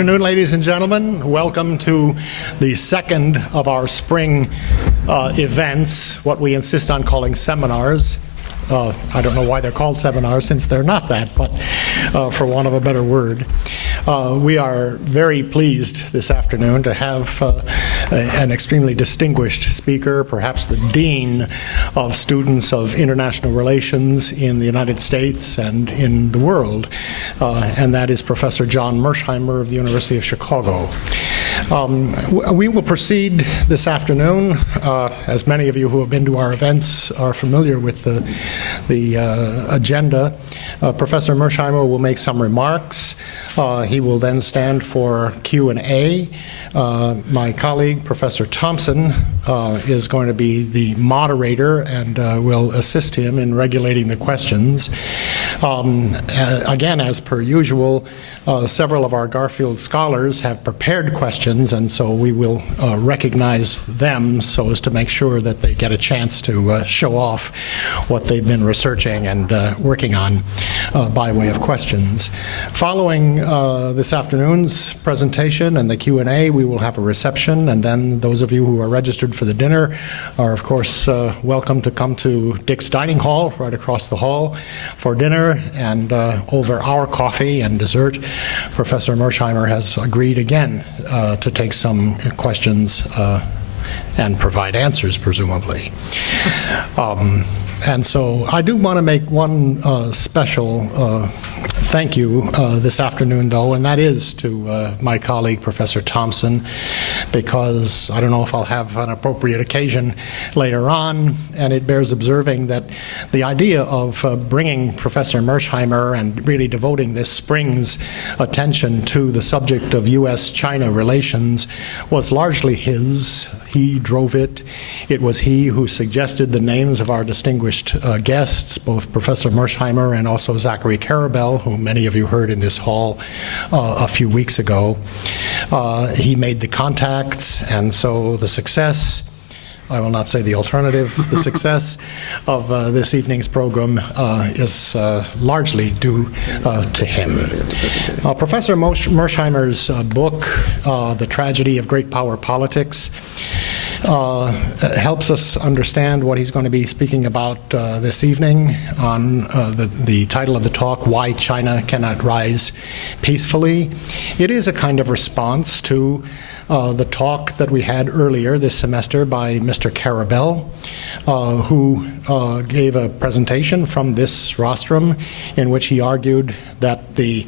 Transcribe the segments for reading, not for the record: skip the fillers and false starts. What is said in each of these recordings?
afternoon, ladies and gentlemen. Welcome to the second of our spring events, what we insist on calling seminars. I don't know why they're called seminars, since they're not that, but for want of a better word. We are very pleased this afternoon to have an extremely distinguished speaker, perhaps the Dean of Students of International Relations in the United States and in the world, and that is Professor John Mearsheimer of the University of Chicago. We will proceed this afternoon. As many of you who have been to our events are familiar with the agenda. Professor Mearsheimer will make some remarks. He will then stand for Q&A. My colleague, Professor Thompson, is going to be the moderator and will assist him in regulating the questions. Again, as per usual, several of our Garfield scholars have prepared questions, and so we will recognize them so as to make sure that they get a chance to show off what they've been researching and working on by way of questions. Following this afternoon's presentation and the Q&A, we will have a reception, and then those of you who are registered for the dinner are, of course, welcome to come to Dick's Dining Hall right across the hall for dinner, and over our coffee and dessert, Professor Mearsheimer has agreed again to take some questions and provide answers, presumably. And so I do want to make one special thank you this afternoon, though, and that is to my colleague, Professor Thompson, because I don't know if I'll have an appropriate occasion later on, and it bears observing that the idea of bringing Professor Mearsheimer and really devoting this spring's attention to the subject of U.S.-China relations was largely his. He drove it. It was he who suggested the names of our distinguished guests, both Professor Mearsheimer and also Zachary Karabell, whom many of you heard in this hall a few weeks ago. He made the contacts, and so the success, I will not say the alternative, the success of this evening's program is largely due to him. Professor Mearsheimer's book, The Tragedy of Great Power Politics, helps us understand what he's going to be speaking about this evening on the title of the talk, Why China Cannot Rise Peacefully. It is a kind of response to the talk that we had earlier this semester by Mr. Karabell, who gave a presentation from this rostrum in which he argued that the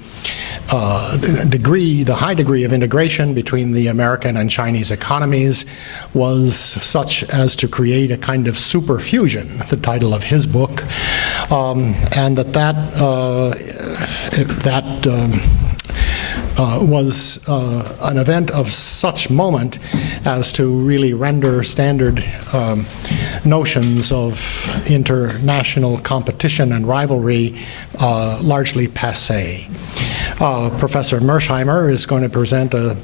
high degree of integration between the American and Chinese economies was such as to create a kind of superfusion, the title of his book, and that was an event of such moment as to really render standard notions of international competition and rivalry largely passé. Professor Mearsheimer is going to present a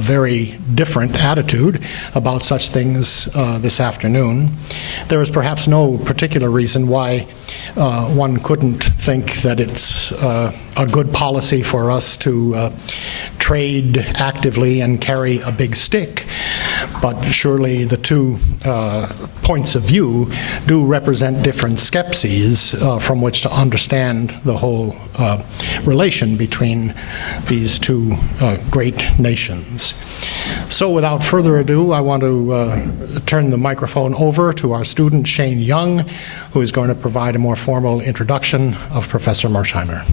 very different attitude about such things this afternoon. There is perhaps no particular reason why one couldn't think that it's a good policy for us to trade actively and carry a big stick, but surely the two points of view do represent different skepses from which to understand the whole relation between these two great nations. So without further ado, I want to turn the microphone over to our student Shane Young, who is going to provide a more formal introduction of Professor Mearsheimer.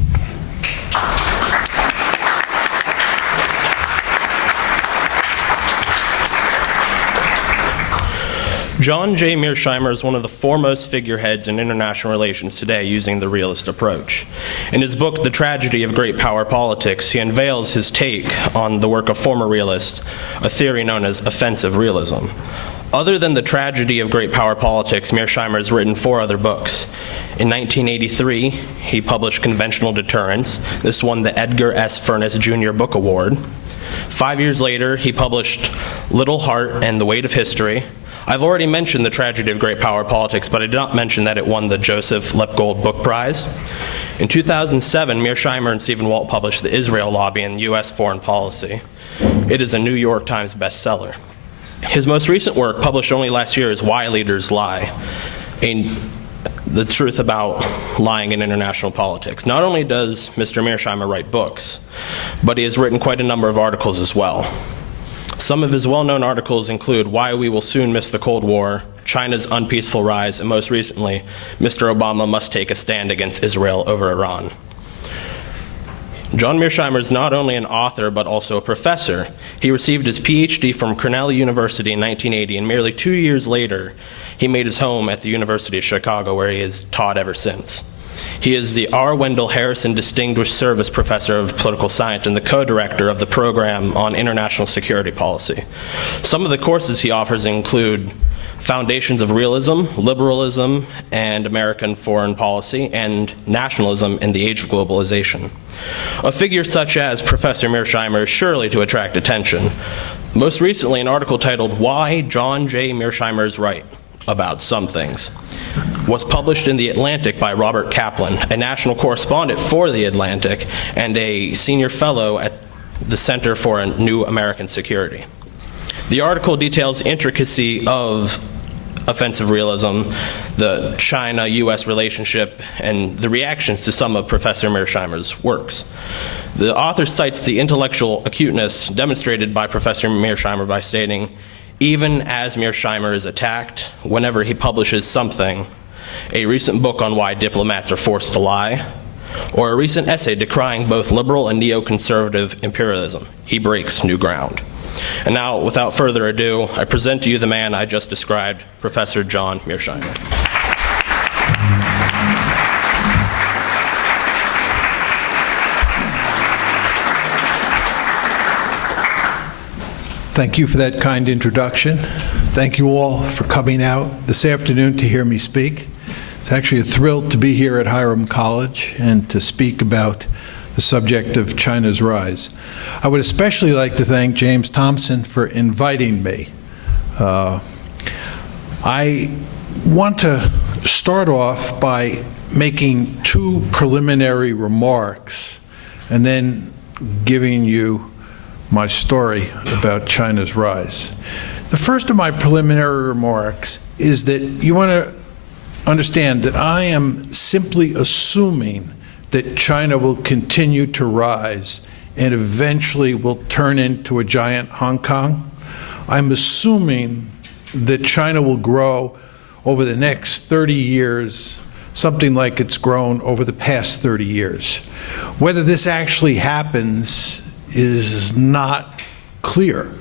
John J. Mearsheimer is one of the foremost figureheads in international relations today using the realist approach. In his book, The Tragedy of Great Power Politics, he unveils his take on the work of former realists, a theory known as offensive realism. Other than The Tragedy of Great Power Politics, Mearsheimer has written 4 other books. In 1983, he published Conventional Deterrence. This won the Edgar S. Furness Jr. Book Award. 5 years later, he published Little Heart and The Weight of History. I've already mentioned The Tragedy of Great Power Politics, but I did not mention that it won the Joseph Lepgold Book Prize. In 2007, Mearsheimer and Stephen Walt published The Israel Lobby in U.S. Foreign Policy. It is a New York Times bestseller. His most recent work, published only last year, is Why Leaders Lie, the truth about lying in international politics. Not only does Mr. Mearsheimer write books, but he has written quite a number of articles as well. Some of his well-known articles include Why We Will Soon Miss the Cold War, China's Unpeaceful Rise, and most recently, Mr. Obama Must Take a Stand Against Israel over Iran. John Mearsheimer is not only an author, but also a professor. He received his PhD from Cornell University in 1980, and merely 2 years later, he made his home at the University of Chicago, where he has taught ever since. He is the R. Wendell Harrison Distinguished Service Professor of Political Science and the co-director of the program on international security policy. Some of the courses he offers include Foundations of Realism, Liberalism, and American Foreign Policy, and Nationalism in the Age of Globalization. A figure such as Professor Mearsheimer is surely to attract attention. Most recently, an article titled Why John J. Mearsheimer is Right About Some Things was published in The Atlantic by Robert Kaplan, a national correspondent for The Atlantic and a senior fellow at the Center for New American Security. The article details intricacy of offensive realism, the China-U.S. relationship, and the reactions to some of Professor Mearsheimer's works. The author cites the intellectual acuteness demonstrated by Professor Mearsheimer by stating, even as Mearsheimer is attacked whenever he publishes something, a recent book on why diplomats are forced to lie, or a recent essay decrying both liberal and neoconservative imperialism, he breaks new ground. And now, without further ado, I present to you the man I just described, Professor John Mearsheimer. Thank you for that kind introduction. Thank you all for coming out this afternoon to hear me speak. It's actually a thrill to be here at Hiram College and to speak about the subject of China's rise. I would especially like to thank James Thompson for inviting me. I want to start off by making two preliminary remarks and then giving you my story about China's rise. The first of my preliminary remarks is that you want to understand that I am simply assuming that China will continue to rise and eventually will turn into a giant Hong Kong. I'm assuming that China will grow over the next 30 years, something like it's grown over the past 30 years. Whether this actually happens is not clear.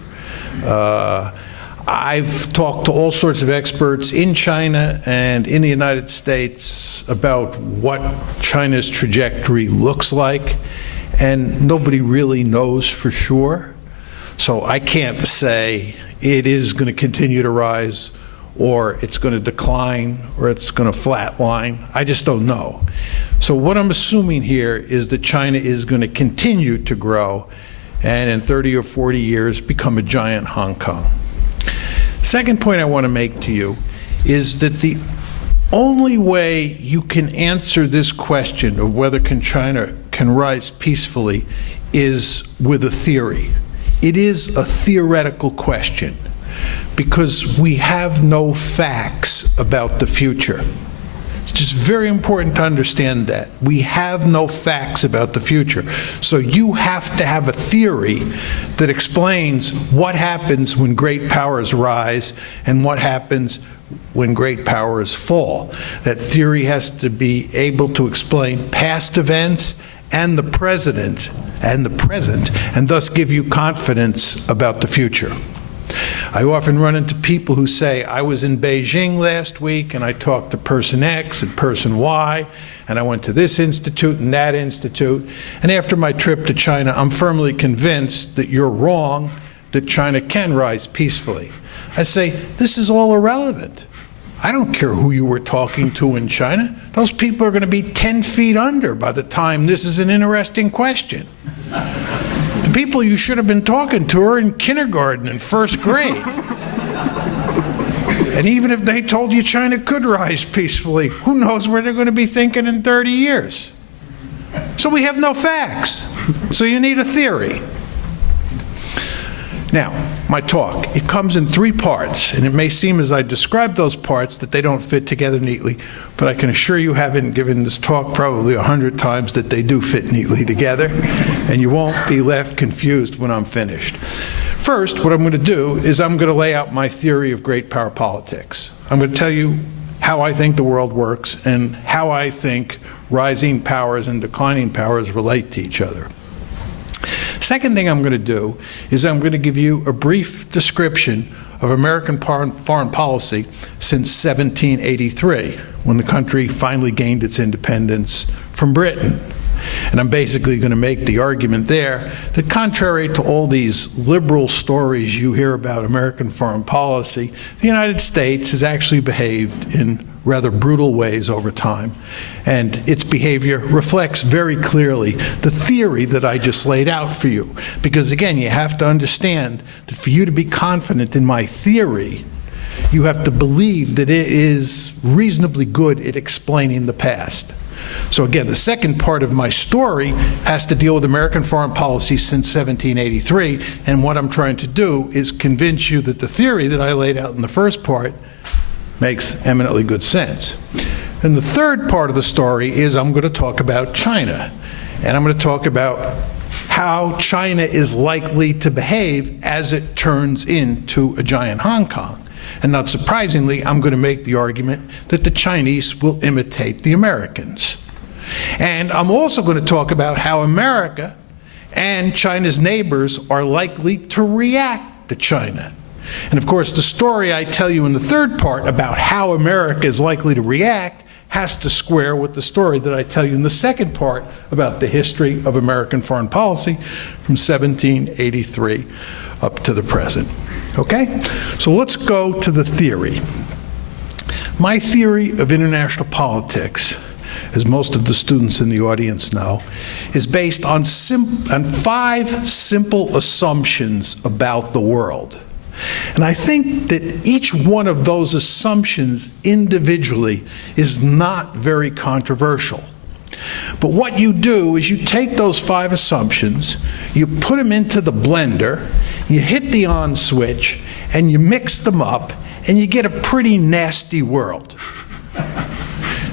I've talked to all sorts of experts in China and in the United States about what China's trajectory looks like, and nobody really knows for sure. So I can't say it is going to continue to rise, or it's going to decline, or it's going to flatline. I just don't know. So what I'm assuming here is that China is going to continue to grow, and in 30 or 40 years become a giant Hong Kong. Second point I want to make to you is that the only way you can answer this question of whether China can rise peacefully is with a theory. It is a theoretical question because we have no facts about the future. It's just very important to understand that. We have no facts about the future. So you have to have a theory that explains what happens when great powers rise and what happens when great powers fall. That theory has to be able to explain past events and the present, and thus give you confidence about the future. I often run into people who say, I was in Beijing last week and I talked to person X and person Y, and I went to this institute and that institute, and after my trip to China, I'm firmly convinced that you're wrong, that China can rise peacefully. I say, this is all irrelevant. I don't care who you were talking to in China. Those people are going to be 10 feet under by the time this is an interesting question. The people you should have been talking to are in kindergarten and first grade. And even if they told you China could rise peacefully, who knows where they're going to be thinking in 30 years? So we have no facts. So you need a theory. Now, my talk, it comes in 3 parts, and it may seem as I describe those parts that they don't fit together neatly, but I can assure you, having given this talk probably 100 times, that they do fit neatly together, and you won't be left confused when I'm finished. First, what I'm going to do is I'm going to lay out my theory of great power politics. I'm going to tell you how I think the world works and how I think rising powers and declining powers relate to each other. Second thing I'm going to do is I'm going to give you a brief description of American foreign policy since 1783, when the country finally gained its independence from Britain. And I'm basically going to make the argument there that contrary to all these liberal stories you hear about American foreign policy, the United States has actually behaved in rather brutal ways over time. And its behavior reflects very clearly the theory that I just laid out for you. Because again, you have to understand that for you to be confident in my theory, you have to believe that it is reasonably good at explaining the past. So again, the second part of my story has to deal with American foreign policy since 1783, and what I'm trying to do is convince you that the theory that I laid out in the first part makes eminently good sense. And the third part of the story is I'm going to talk about China, and I'm going to talk about how China is likely to behave as it turns into a giant Hong Kong. And not surprisingly, I'm going to make the argument that the Chinese will imitate the Americans. And I'm also going to talk about how America and China's neighbors are likely to react to China. And of course, the story I tell you in the third part about how America is likely to react has to square with the story that I tell you in the second part about the history of American foreign policy from 1783 up to the present. Okay? So let's go to the theory. My theory of international politics, as most of the students in the audience know, is based on 5 simple assumptions about the world. And I think that each one of those assumptions individually is not very controversial. But what you do is you take those 5 assumptions, you put them into the blender, you hit the on switch, and you mix them up, and you get a pretty nasty world.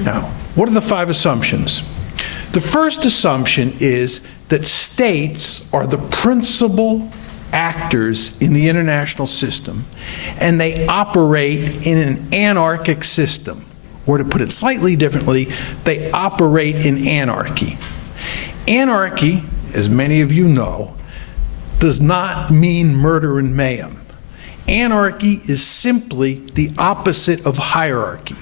Now, what are the 5 assumptions? The first assumption is that states are the principal actors in the international system, and they operate in an anarchic system. Or to put it slightly differently, they operate in anarchy. Anarchy, as many of you know, does not mean murder and mayhem. Anarchy is simply the opposite of hierarchy.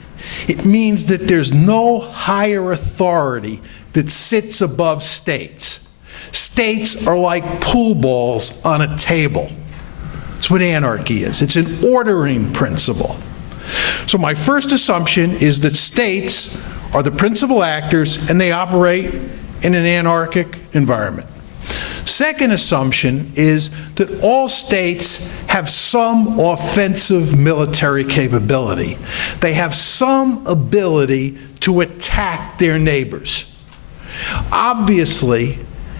It means that there's no higher authority that sits above states. States are like pool balls on a table. That's what anarchy is. It's an ordering principle. So my first assumption is that states are the principal actors and they operate in an anarchic environment. Second assumption is that all states have some offensive military capability. They have some ability to attack their neighbors. Obviously,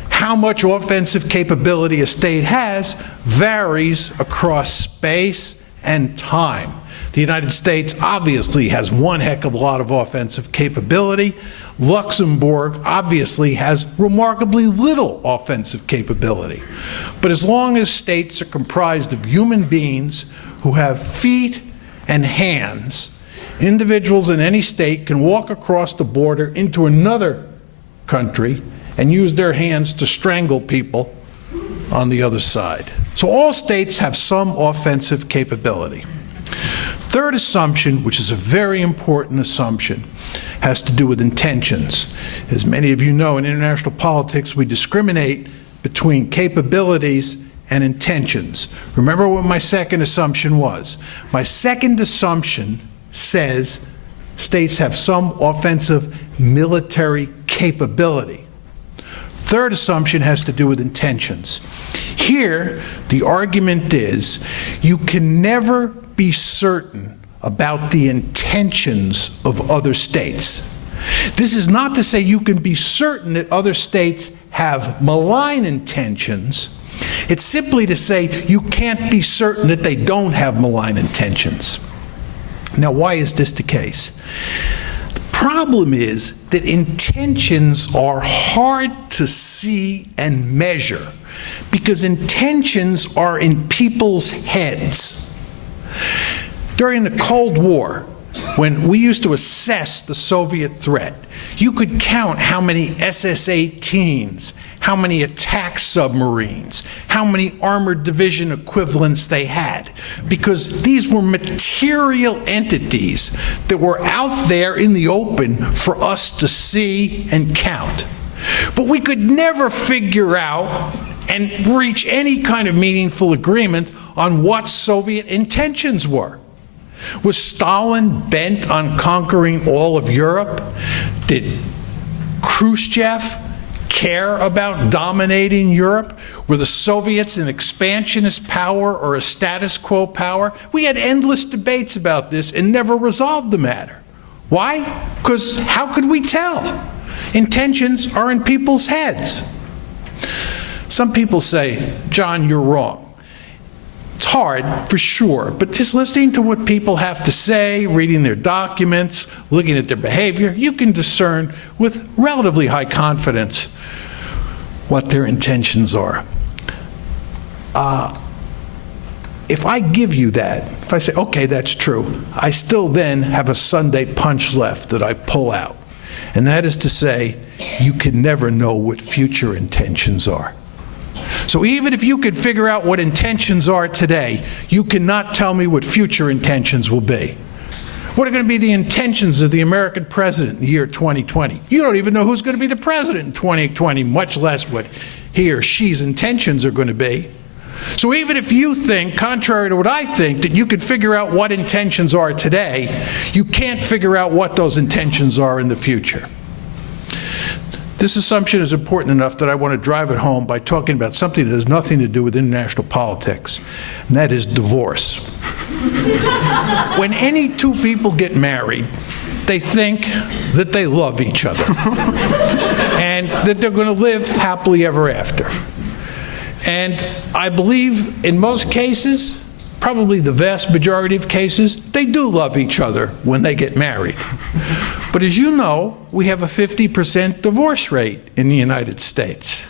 how much offensive capability a state has varies across space and time. The United States obviously has one heck of a lot of offensive capability. Luxembourg obviously has remarkably little offensive capability. But as long as states are comprised of human beings who have feet and hands, individuals in any state can walk across the border into another country and use their hands to strangle people on the other side. So all states have some offensive capability. Third assumption, which is a very important assumption, has to do with intentions. As many of you know, in international politics, we discriminate between capabilities and intentions. Remember what my second assumption was. My second assumption says states have some offensive military capability. Third assumption has to do with intentions. Here, the argument is you can never be certain about the intentions of other states. This is not to say you can be certain that other states have malign intentions. It's simply to say you can't be certain that they don't have malign intentions. Now, why is this the case? The problem is that intentions are hard to see and measure because intentions are in people's heads. During the Cold War, when we used to assess the Soviet threat, you could count how many SS-18s, how many attack submarines, how many armored division equivalents they had, because these were material entities that were out there in the open for us to see and count. But we could never figure out and reach any kind of meaningful agreement on what Soviet intentions were. Was Stalin bent on conquering all of Europe? Did Khrushchev care about dominating Europe? Were the Soviets an expansionist power or a status quo power? We had endless debates about this and never resolved the matter. Why? Because how could we tell? Intentions are in people's heads. Some people say, John, you're wrong. It's hard, for sure, but just listening to what people have to say, reading their documents, looking at their behavior, you can discern with relatively high confidence what their intentions are. If I give you that, if I say, okay, that's true, I still then have a Sunday punch left that I pull out. And that is to say, you can never know what future intentions are. So even if you could figure out what intentions are today, you cannot tell me what future intentions will be. What are going to be the intentions of the American president in the year 2020? You don't even know who's going to be the president in 2020, much less what he or she's intentions are going to be. So even if you think, contrary to what I think, that you could figure out what intentions are today, you can't figure out what those intentions are in the future. This assumption is important enough that I want to drive it home by talking about something that has nothing to do with international politics, and that is divorce. When any two people get married, they think that they love each other and that they're going to live happily ever after. And I believe in most cases, probably the vast majority of cases, they do love each other when they get married. But as you know, we have a 50% divorce rate in the United States.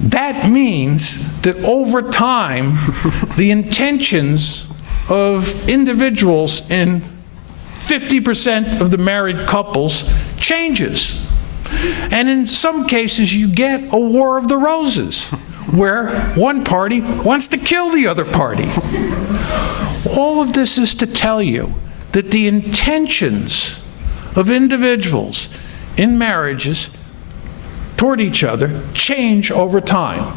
That means that over time, the intentions of individuals in 50% of the married couples changes. And in some cases, you get a war of the roses, where one party wants to kill the other party. All of this is to tell you that the intentions of individuals in marriages toward each other change over time.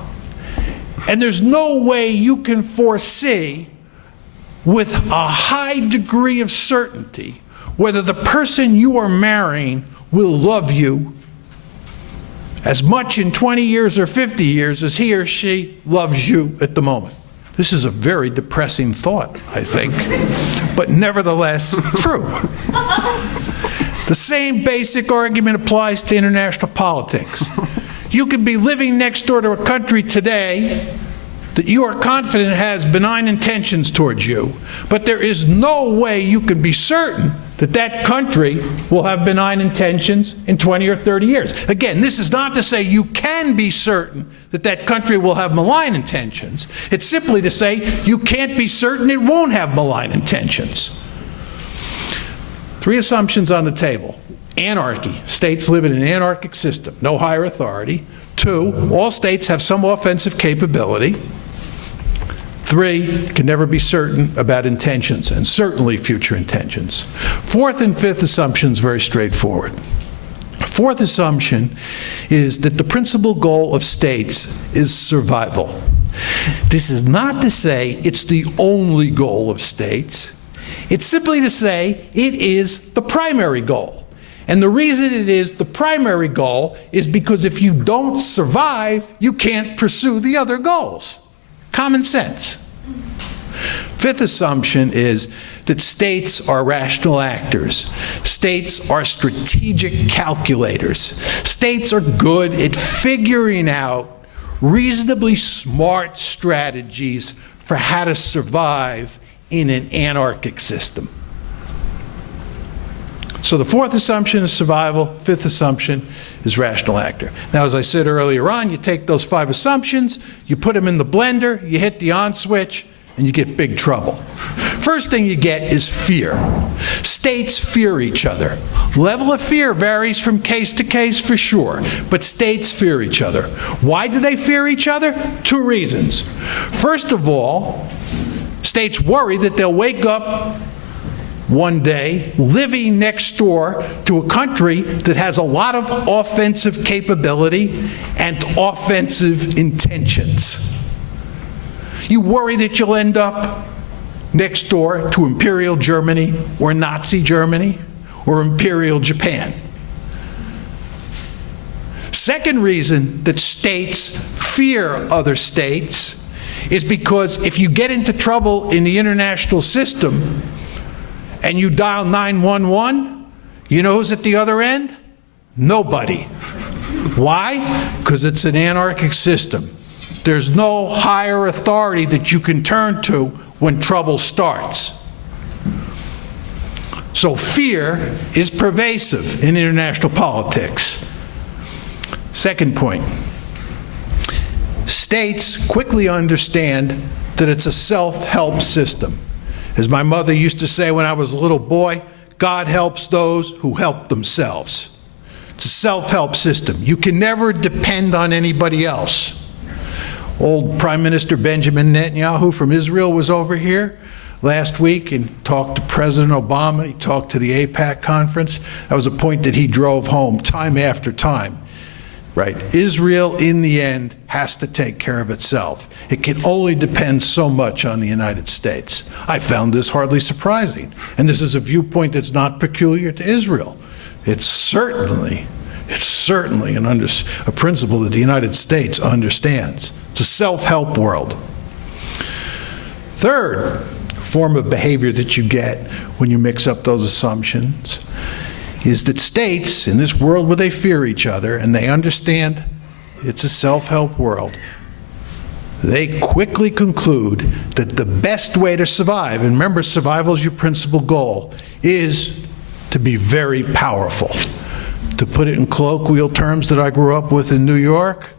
And there's no way you can foresee with a high degree of certainty whether the person you are marrying will love you as much in 20 years or 50 years as he or she loves you at the moment. This is a very depressing thought, I think, but nevertheless true. The same basic argument applies to international politics. You could be living next door to a country today that you are confident has benign intentions towards you, but there is no way you can be certain that that country will have benign intentions in 20 or 30 years. Again, this is not to say you can be certain that that country will have malign intentions. It's simply to say you can't be certain it won't have malign intentions. Three assumptions on the table. Anarchy. States live in an anarchic system. No higher authority. 2, all states have some offensive capability. 3, can never be certain about intentions, and certainly future intentions. Fourth and fifth assumptions, very straightforward. Fourth assumption is that the principal goal of states is survival. This is not to say it's the only goal of states. It's simply to say it is the primary goal. And the reason it is the primary goal is because if you don't survive, you can't pursue the other goals. Common sense. Fifth assumption is that states are rational actors. States are strategic calculators. States are good at figuring out reasonably smart strategies for how to survive in an anarchic system. So the fourth assumption is survival, fifth assumption is rational actor. Now, as I said earlier on, you take those 5 assumptions, you put them in the blender, you hit the on switch, and you get big trouble. First thing you get is fear. States fear each other. Level of fear varies from case to case for sure, but states fear each other. Why do they fear each other? 2 reasons. First of all, states worry that they'll wake up one day living next door to a country that has a lot of offensive capability and offensive intentions. You worry that you'll end up next door to Imperial Germany or Nazi Germany or Imperial Japan. Second reason that states fear other states is because if you get into trouble in the international system and you dial 911, you know who's at the other end? Nobody. Why? Because it's an anarchic system. There's no higher authority that you can turn to when trouble starts. So fear is pervasive in international politics. Second point, states quickly understand that it's a self-help system. As my mother used to say when I was a little boy, God helps those who help themselves. It's a self-help system. You can never depend on anybody else. Old Prime Minister Benjamin Netanyahu from Israel was over here last week and talked to President Obama. He talked to the AIPAC conference. That was a point that he drove home time after time. Right? Israel, in the end, has to take care of itself. It can only depend so much on the United States. I found this hardly surprising. And this is a viewpoint that's not peculiar to Israel. It's certainly a principle that the United States understands. It's a self-help world. Third form of behavior that you get when you mix up those assumptions is that states, in this world where they fear each other and they understand it's a self-help world, they quickly conclude that the best way to survive, and remember survival is your principal goal, is to be very powerful. To put it in colloquial terms that I grew up with in New York,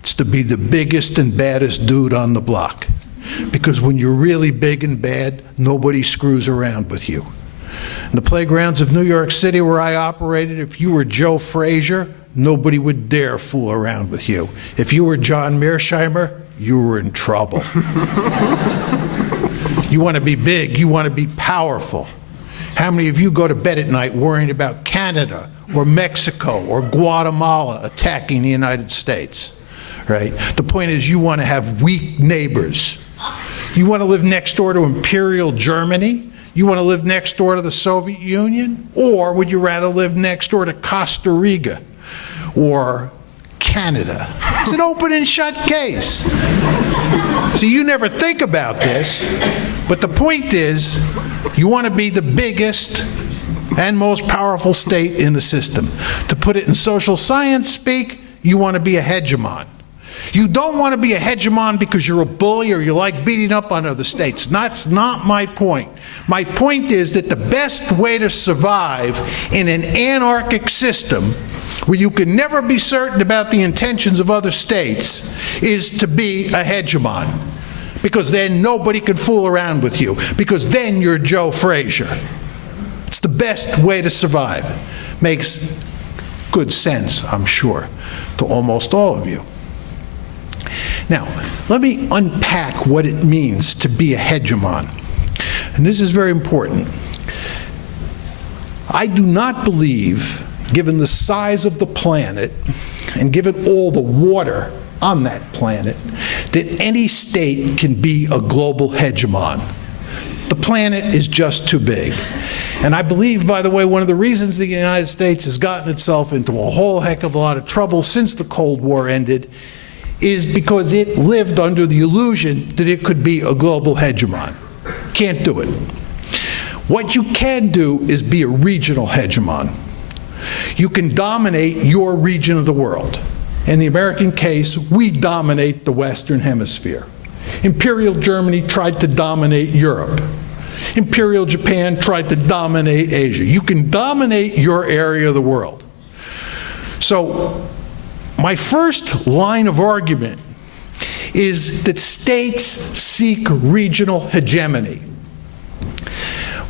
it's to be the biggest and baddest dude on the block. Because when you're really big and bad, nobody screws around with you. In the playgrounds of New York City where I operated, if you were Joe Frazier, nobody would dare fool around with you. If you were John Mearsheimer, you were in trouble. You want to be big, you want to be powerful. How many of you go to bed at night worrying about Canada or Mexico or Guatemala attacking the United States? Right? The point is you want to have weak neighbors. You want to live next door to Imperial Germany? You want to live next door to the Soviet Union? Or would you rather live next door to Costa Rica or Canada? It's an open and shut case. So you never think about this, but the point is you want to be the biggest and most powerful state in the system. To put it in social science speak, you want to be a hegemon. You don't want to be a hegemon because you're a bully or you like beating up on other states. That's not my point. My point is that the best way to survive in an anarchic system where you can never be certain about the intentions of other states is to be a hegemon. Because then nobody can fool around with you. Because then you're Joe Frazier. It's the best way to survive. Makes good sense, I'm sure, to almost all of you. Now, let me unpack what it means to be a hegemon. And this is very important. I do not believe, given the size of the planet and given all the water on that planet, that any state can be a global hegemon. The planet is just too big. And I believe, by the way, one of the reasons the United States has gotten itself into a whole heck of a lot of trouble since the Cold War ended is because it lived under the illusion that it could be a global hegemon. Can't do it. What you can do is be a regional hegemon. You can dominate your region of the world. In the American case, we dominate the Western Hemisphere. Imperial Germany tried to dominate Europe. Imperial Japan tried to dominate Asia. You can dominate your area of the world. So, my first line of argument is that states seek regional hegemony.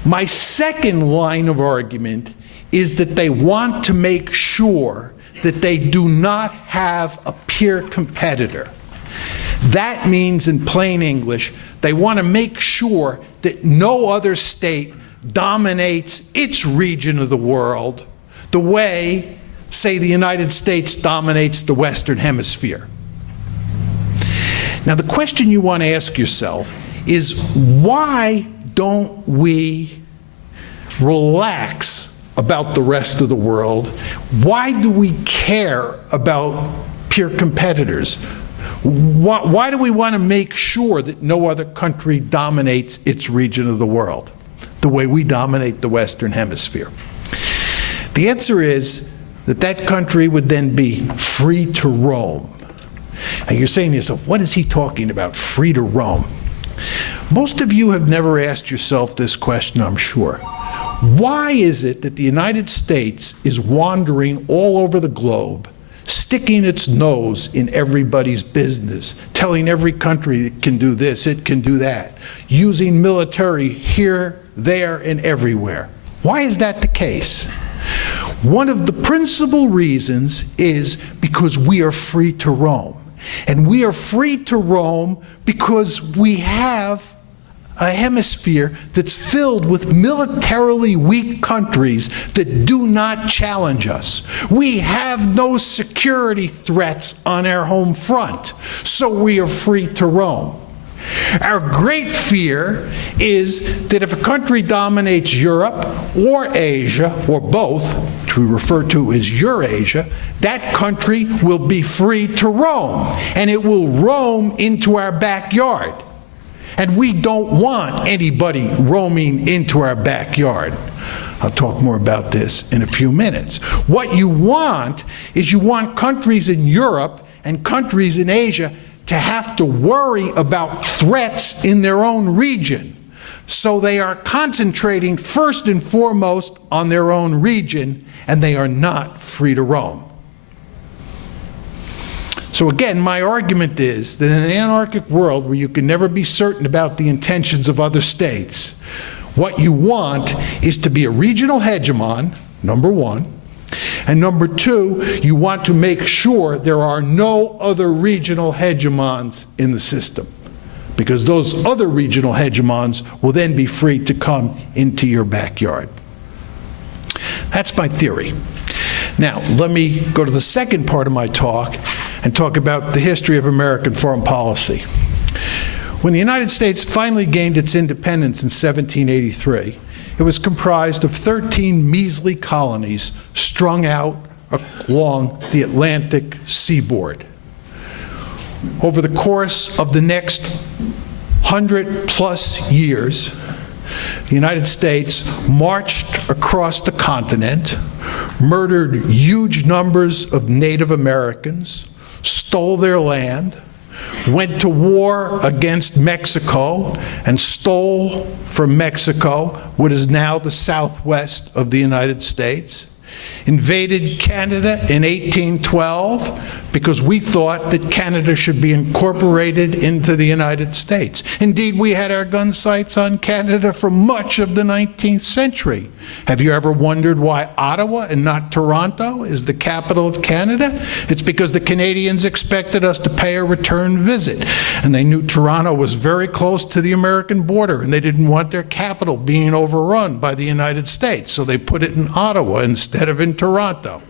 My second line of argument is that they want to make sure that they do not have a peer competitor. That means, in plain English, they want to make sure that no other state dominates its region of the world the way, say, the United States dominates the Western Hemisphere. Now, the question you want to ask yourself is, why don't we relax about the rest of the world? Why do we care about peer competitors? Why do we want to make sure that no other country dominates its region of the world the way we dominate the Western Hemisphere? The answer is that that country would then be free to roam. Now you're saying to yourself, what is he talking about, free to roam? Most of you have never asked yourself this question, I'm sure. Why is it that the United States is wandering all over the globe, sticking its nose in everybody's business, telling every country it can do this, it can do that, using military here, there, and everywhere? Why is that the case? One of the principal reasons is because we are free to roam. And we are free to roam because we have a hemisphere that's filled with militarily weak countries that do not challenge us. We have no security threats on our home front, so we are free to roam. Our great fear is that if a country dominates Europe or Asia, or both, which we refer to as Eurasia, that country will be free to roam, and it will roam into our backyard. And we don't want anybody roaming into our backyard. I'll talk more about this in a few minutes. What you want is you want countries in Europe and countries in Asia to have to worry about threats in their own region. So they are concentrating first and foremost on their own region, and they are not free to roam. So again, my argument is that in an anarchic world where you can never be certain about the intentions of other states, what you want is to be a regional hegemon, number one, and number two, you want to make sure there are no other regional hegemons in the system, because those other regional hegemons will then be free to come into your backyard. That's my theory. Now, let me go to the second part of my talk and talk about the history of American foreign policy. When the United States finally gained its independence in 1783, it was comprised of 13 measly colonies strung out along the Atlantic seaboard. Over the course of the next 100+ years, the United States marched across the continent, murdered huge numbers of Native Americans, stole their land, went to war against Mexico, and stole from Mexico what is now the southwest of the United States, invaded Canada in 1812 because we thought that Canada should be incorporated into the United States. Indeed, we had our gun sights on Canada for much of the 19th century. Have you ever wondered why Ottawa and not Toronto is the capital of Canada? It's because the Canadians expected us to pay a return visit, and they knew Toronto was very close to the American border, and they didn't want their capital being overrun by the United States, so they put it in Ottawa instead of in Toronto.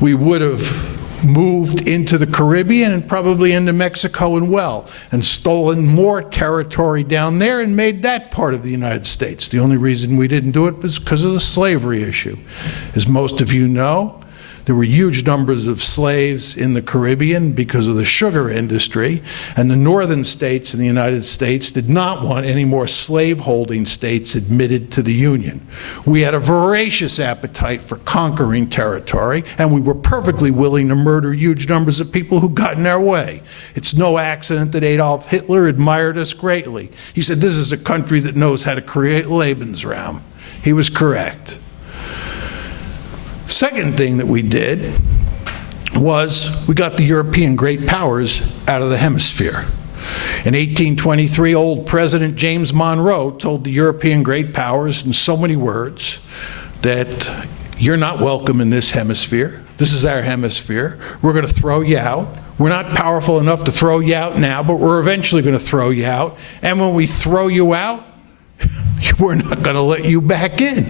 We would have moved into the Caribbean and probably into Mexico and stolen more territory down there and made that part of the United States. The only reason we didn't do it was because of the slavery issue. As most of you know, There were huge numbers of slaves in the Caribbean because of the sugar industry, and the northern states in the United States did not want any more slave-holding states admitted to the Union. We had a voracious appetite for conquering territory, and we were perfectly willing to murder huge numbers of people who got in our way. It's no accident that Adolf Hitler admired us greatly. He said, "This is a country that knows how to create Lebensraum." He was correct. Second thing that we did was we got the European great powers out of the hemisphere. In 1823, old President James Monroe told the European great powers in so many words that you're not welcome in this hemisphere. This is our hemisphere. We're going to throw you out. We're not powerful enough to throw you out now, but we're eventually going to throw you out. And when we throw you out, we're not going to let you back in.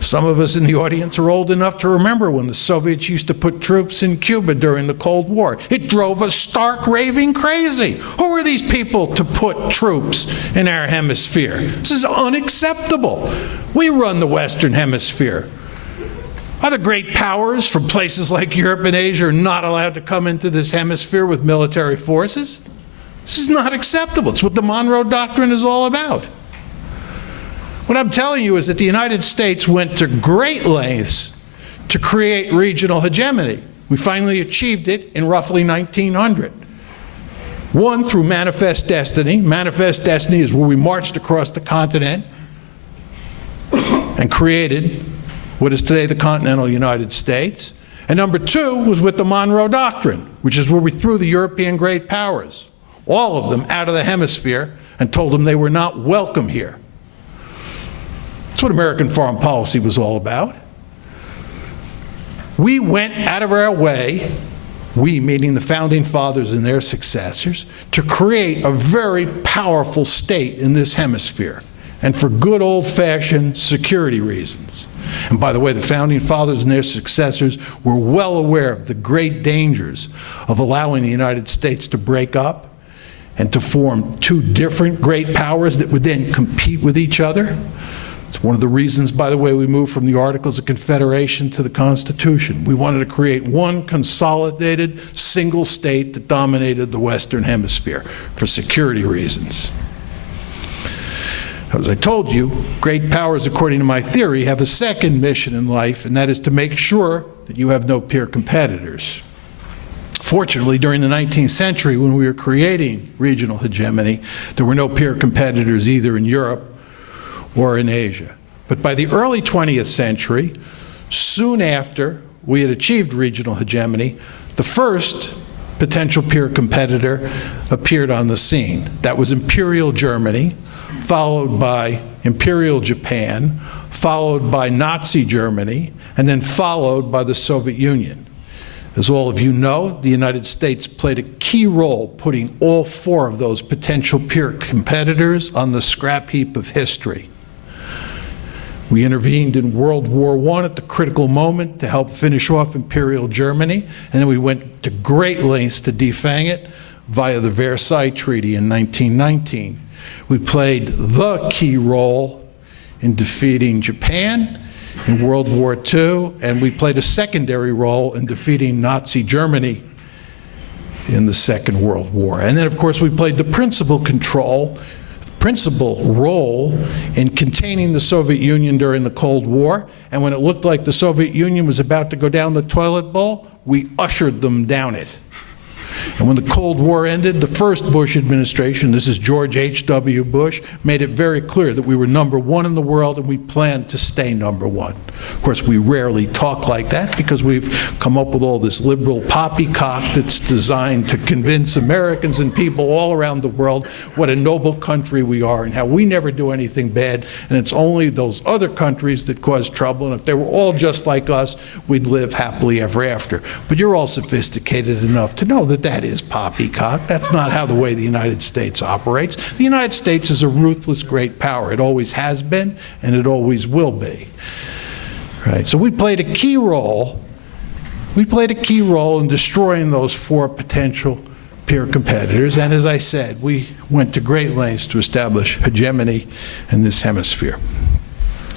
Some of us in the audience are old enough to remember when the Soviets used to put troops in Cuba during the Cold War. It drove us stark raving crazy. Who are these people to put troops in our hemisphere? This is unacceptable. We run the Western Hemisphere. Other great powers from places like Europe and Asia are not allowed to come into this hemisphere with military forces. This is not acceptable. It's what the Monroe Doctrine is all about. What I'm telling you is that the United States went to great lengths to create regional hegemony. We finally achieved it in roughly 1900. One, through Manifest Destiny. Manifest Destiny is where we marched across the continent and created what is today the continental United States. And number two was with the Monroe Doctrine, which is where we threw the European great powers, all of them, out of the hemisphere and told them they were not welcome here. That's what American foreign policy was all about. We went out of our way, we meaning the Founding Fathers and their successors, to create a very powerful state in this hemisphere, and for good old-fashioned security reasons. And by the way, the Founding Fathers and their successors were well aware of the great dangers of allowing the United States to break up and to form two different great powers that would then compete with each other. It's one of the reasons, by the way, we moved from the Articles of Confederation to the Constitution. We wanted to create one consolidated single state that dominated the Western Hemisphere for security reasons. As I told you, great powers, according to my theory, have a second mission in life, and that is to make sure that you have no peer competitors. Fortunately, during the 19th century, when we were creating regional hegemony, there were no peer competitors either in Europe or in Asia. But by the early 20th century, soon after we had achieved regional hegemony, the first potential peer competitor appeared on the scene. That was Imperial Germany, followed by Imperial Japan, followed by Nazi Germany, and then followed by the Soviet Union. As all of you know, the United States played a key role putting all four of those potential peer competitors on the scrap heap of history. We intervened in World War I at the critical moment to help finish off Imperial Germany, and then we went to great lengths to defang it via the Versailles Treaty in 1919. We played the key role in defeating Japan in World War II, and we played a secondary role in defeating Nazi Germany in the Second World War. And then, of course, we played the principal role in containing the Soviet Union during the Cold War, and when it looked like the Soviet Union was about to go down the toilet bowl, we ushered them down it. And when the Cold War ended, the first Bush administration, this is George H.W. Bush, made it very clear that we were number one in the world and we planned to stay number one. Of course, we rarely talk like that because we've come up with all this liberal poppycock that's designed to convince Americans and people all around the world what a noble country we are and how we never do anything bad, and it's only those other countries that cause trouble, and if they were all just like us, we'd live happily ever after. But you're all sophisticated enough to know that that is poppycock. That's not how the way the United States operates. The United States is a ruthless great power. It always has been, and it always will be. Right? So we played a key role. We played a key role in destroying those four potential peer competitors, and as I said, we went to great lengths to establish hegemony in this hemisphere.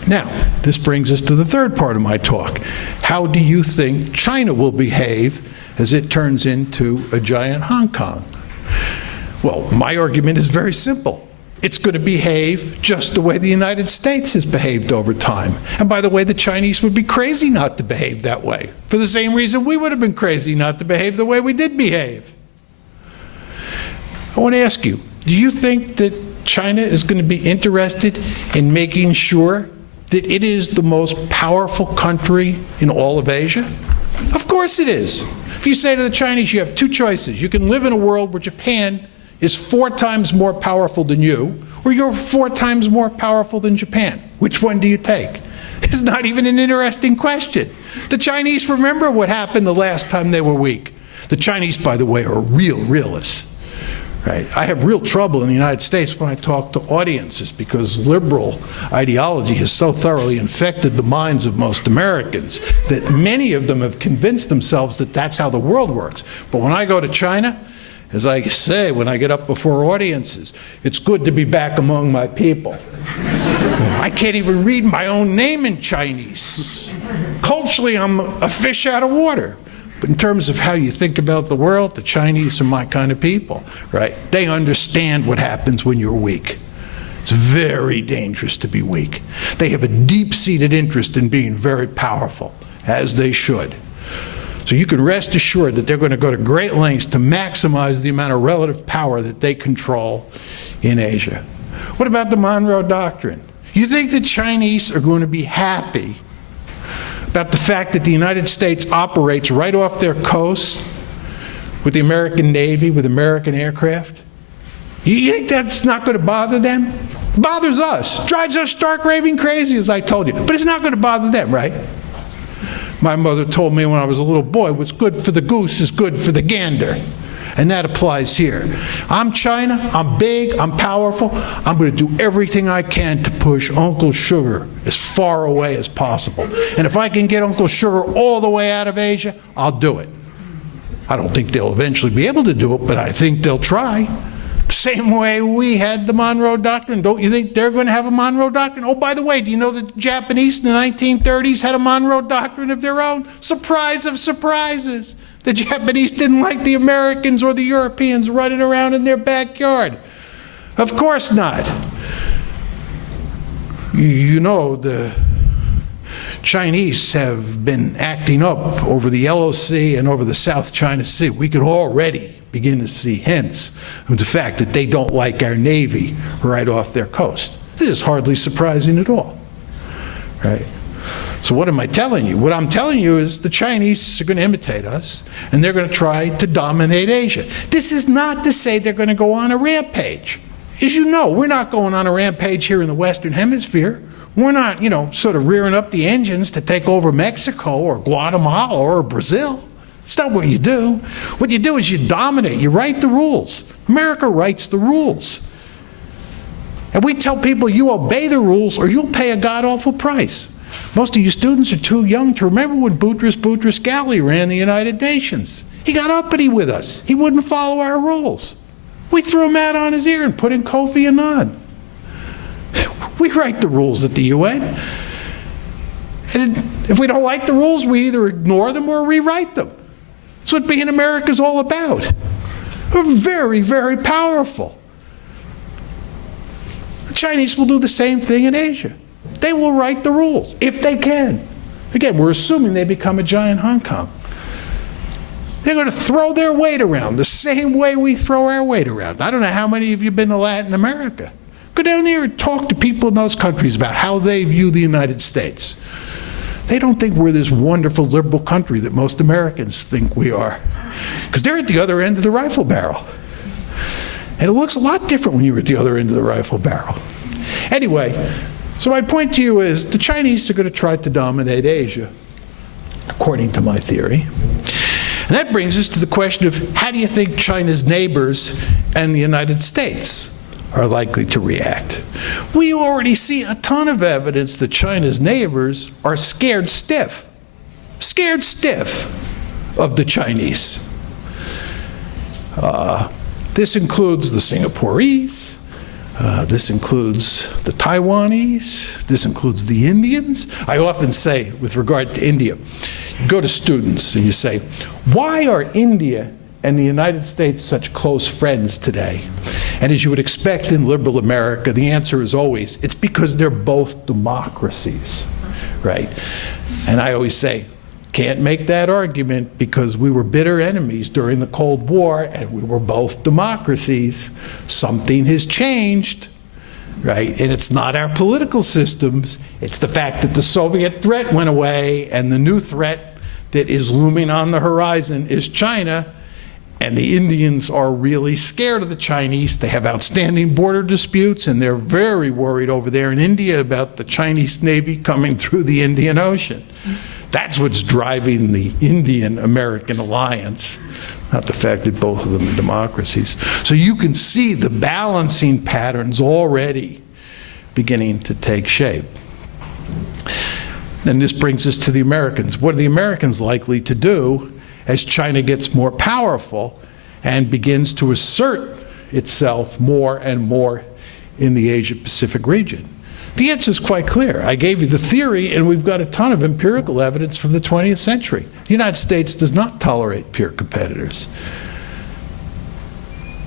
Now, this brings us to the third part of my talk. How do you think China will behave as it turns into a giant Hong Kong? Well, my argument is very simple. It's going to behave just the way the United States has behaved over time. And by the way, the Chinese would be crazy not to behave that way, for the same reason we would have been crazy not to behave the way we did behave. I want to ask you, do you think that China is going to be interested in making sure that it is the most powerful country in all of Asia? Of course it is. If you say to the Chinese, you have two choices. You can live in a world where Japan is 4 times more powerful than you, or you're 4 times more powerful than Japan. Which one do you take? It's not even an interesting question. The Chinese remember what happened the last time they were weak. The Chinese, by the way, are real realists. Right? I have real trouble in the United States when I talk to audiences because liberal ideology has so thoroughly infected the minds of most Americans that many of them have convinced themselves that that's how the world works. But when I go to China, as I say when I get up before audiences, it's good to be back among my people. I can't even read my own name in Chinese. Culturally, I'm a fish out of water. But in terms of how you think about the world, the Chinese are my kind of people, right? They understand what happens when you're weak. It's very dangerous to be weak. They have a deep-seated interest in being very powerful, as they should. So you can rest assured that they're going to go to great lengths to maximize the amount of relative power that they control in Asia. What about the Monroe Doctrine? You think the Chinese are going to be happy about the fact that the United States operates right off their coast with the American Navy, with American aircraft? You think that's not going to bother them? It bothers us. Drives us stark raving crazy, as I told you. But it's not going to bother them, right? My mother told me when I was a little boy, what's good for the goose is good for the gander. And that applies here. I'm China, I'm big, I'm powerful. I'm going to do everything I can to push Uncle Sugar as far away as possible. And if I can get Uncle Sugar all the way out of Asia, I'll do it. I don't think they'll eventually be able to do it, but I think they'll try. Same way we had the Monroe Doctrine. Don't you think they're going to have a Monroe Doctrine? Oh, by the way, do you know that the Japanese in the 1930s had a Monroe Doctrine of their own? Surprise of surprises. The Japanese didn't like the Americans or the Europeans running around in their backyard. Of course not. You know, the Chinese have been acting up over the Yellow Sea and over the South China Sea. We could already begin to see hints of the fact that they don't like our Navy right off their coast. This is hardly surprising at all, right? So what am I telling you? What I'm telling you is the Chinese are going to imitate us, and they're going to try to dominate Asia. This is not to say they're going to go on a rampage. As you know, we're not going on a rampage here in the Western Hemisphere. We're not, sort of rearing up the engines to take over Mexico or Guatemala or Brazil. It's not what you do. What you do is you dominate. You write the rules. America writes the rules. And we tell people you obey the rules or you'll pay a god-awful price. Most of you students are too young to remember when Boutros Ghali ran the United Nations. He got uppity with us. He wouldn't follow our rules. We threw him out on his ear and put in Kofi Annan. We write the rules at the UN. And if we don't like the rules, we either ignore them or rewrite them. That's what being America is all about. We're very, very powerful. The Chinese will do the same thing in Asia. They will write the rules, if they can. Again, we're assuming they become a giant Hong Kong. They're going to throw their weight around the same way we throw our weight around. I don't know how many of you have been to Latin America. Go down there and talk to people in those countries about how they view the United States. They don't think we're this wonderful liberal country that most Americans think we are, because they're at the other end of the rifle barrel. And it looks a lot different when you're at the other end of the rifle barrel. Anyway, so my point to you is the Chinese are going to try to dominate Asia, according to my theory. And that brings us to the question of how do you think China's neighbors and the United States are likely to react? We already see a ton of evidence that China's neighbors are scared stiff of the Chinese. This includes the Singaporeans, This includes the Taiwanese, this includes the Indians. I often say, with regard to India, you go to students and you say, why are India and the United States such close friends today? And as you would expect in liberal America, the answer is always, it's because they're both democracies, right? And I always say, can't make that argument because we were bitter enemies during the Cold War and we were both democracies. Something has changed, right? And it's not our political systems, it's the fact that the Soviet threat went away and the new threat that is looming on the horizon is China. And the Indians are really scared of the Chinese. They have outstanding border disputes, and they're very worried over there in India about the Chinese Navy coming through the Indian Ocean. That's what's driving the Indian-American alliance, not the fact that both of them are democracies. So you can see the balancing patterns already beginning to take shape. And this brings us to the Americans. What are the Americans likely to do as China gets more powerful and begins to assert itself more and more in the Asia-Pacific region? The answer is quite clear. I gave you the theory, and we've got a ton of empirical evidence from the 20th century. The United States does not tolerate peer competitors.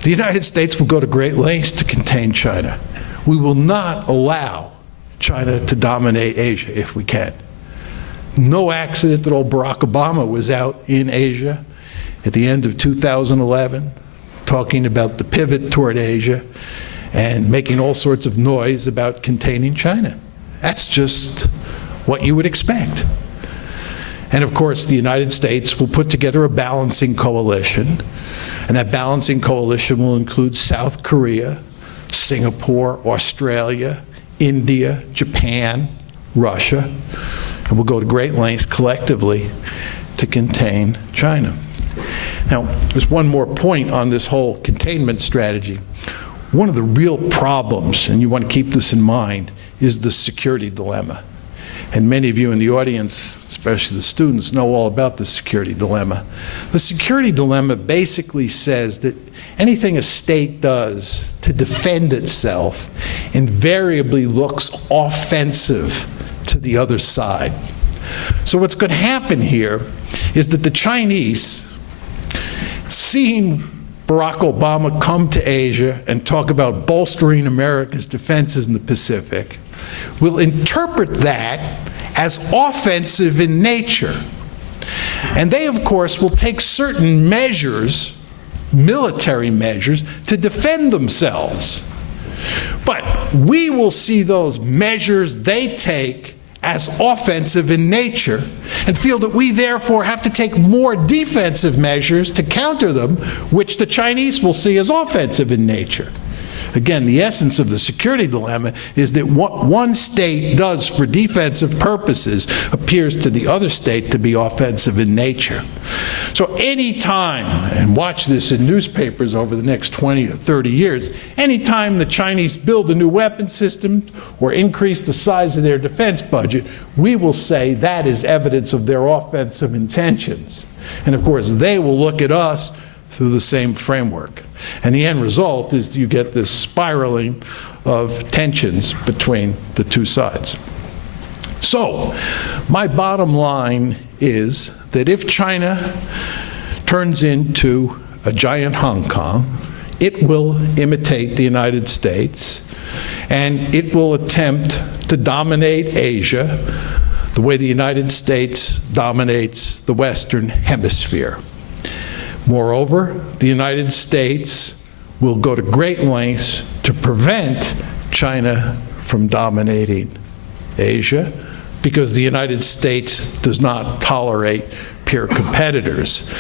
The United States will go to great lengths to contain China. We will not allow China to dominate Asia if we can. No accident that old Barack Obama was out in Asia at the end of 2011 talking about the pivot toward Asia and making all sorts of noise about containing China. That's just what you would expect. And of course, the United States will put together a balancing coalition, and that balancing coalition will include South Korea, Singapore, Australia, India, Japan, Russia, and we'll go to great lengths collectively to contain China. Now, there's one more point on this whole containment strategy. One of the real problems, and you want to keep this in mind, is the security dilemma. And many of you in the audience, especially the students, know all about the security dilemma. The security dilemma basically says that anything a state does to defend itself invariably looks offensive to the other side. So what's going to happen here is that the Chinese, seeing Barack Obama come to Asia and talk about bolstering America's defenses in the Pacific, will interpret that as offensive in nature. And they, of course, will take certain measures, military measures, to defend themselves. But we will see those measures they take as offensive in nature and feel that we therefore have to take more defensive measures to counter them, which the Chinese will see as offensive in nature. Again, the essence of the security dilemma is that what one state does for defensive purposes appears to the other state to be offensive in nature. So any time, and watch this in newspapers over the next 20 to 30 years, any time the Chinese build a new weapon system or increase the size of their defense budget, we will say that is evidence of their offensive intentions. And of course, they will look at us through the same framework. And the end result is you get this spiraling of tensions between the two sides. So, my bottom line is that if China turns into a giant Hong Kong, it will imitate the United States, and it will attempt to dominate Asia the way the United States dominates the Western Hemisphere. Moreover, the United States will go to great lengths to prevent China from dominating Asia because the United States does not tolerate peer competitors.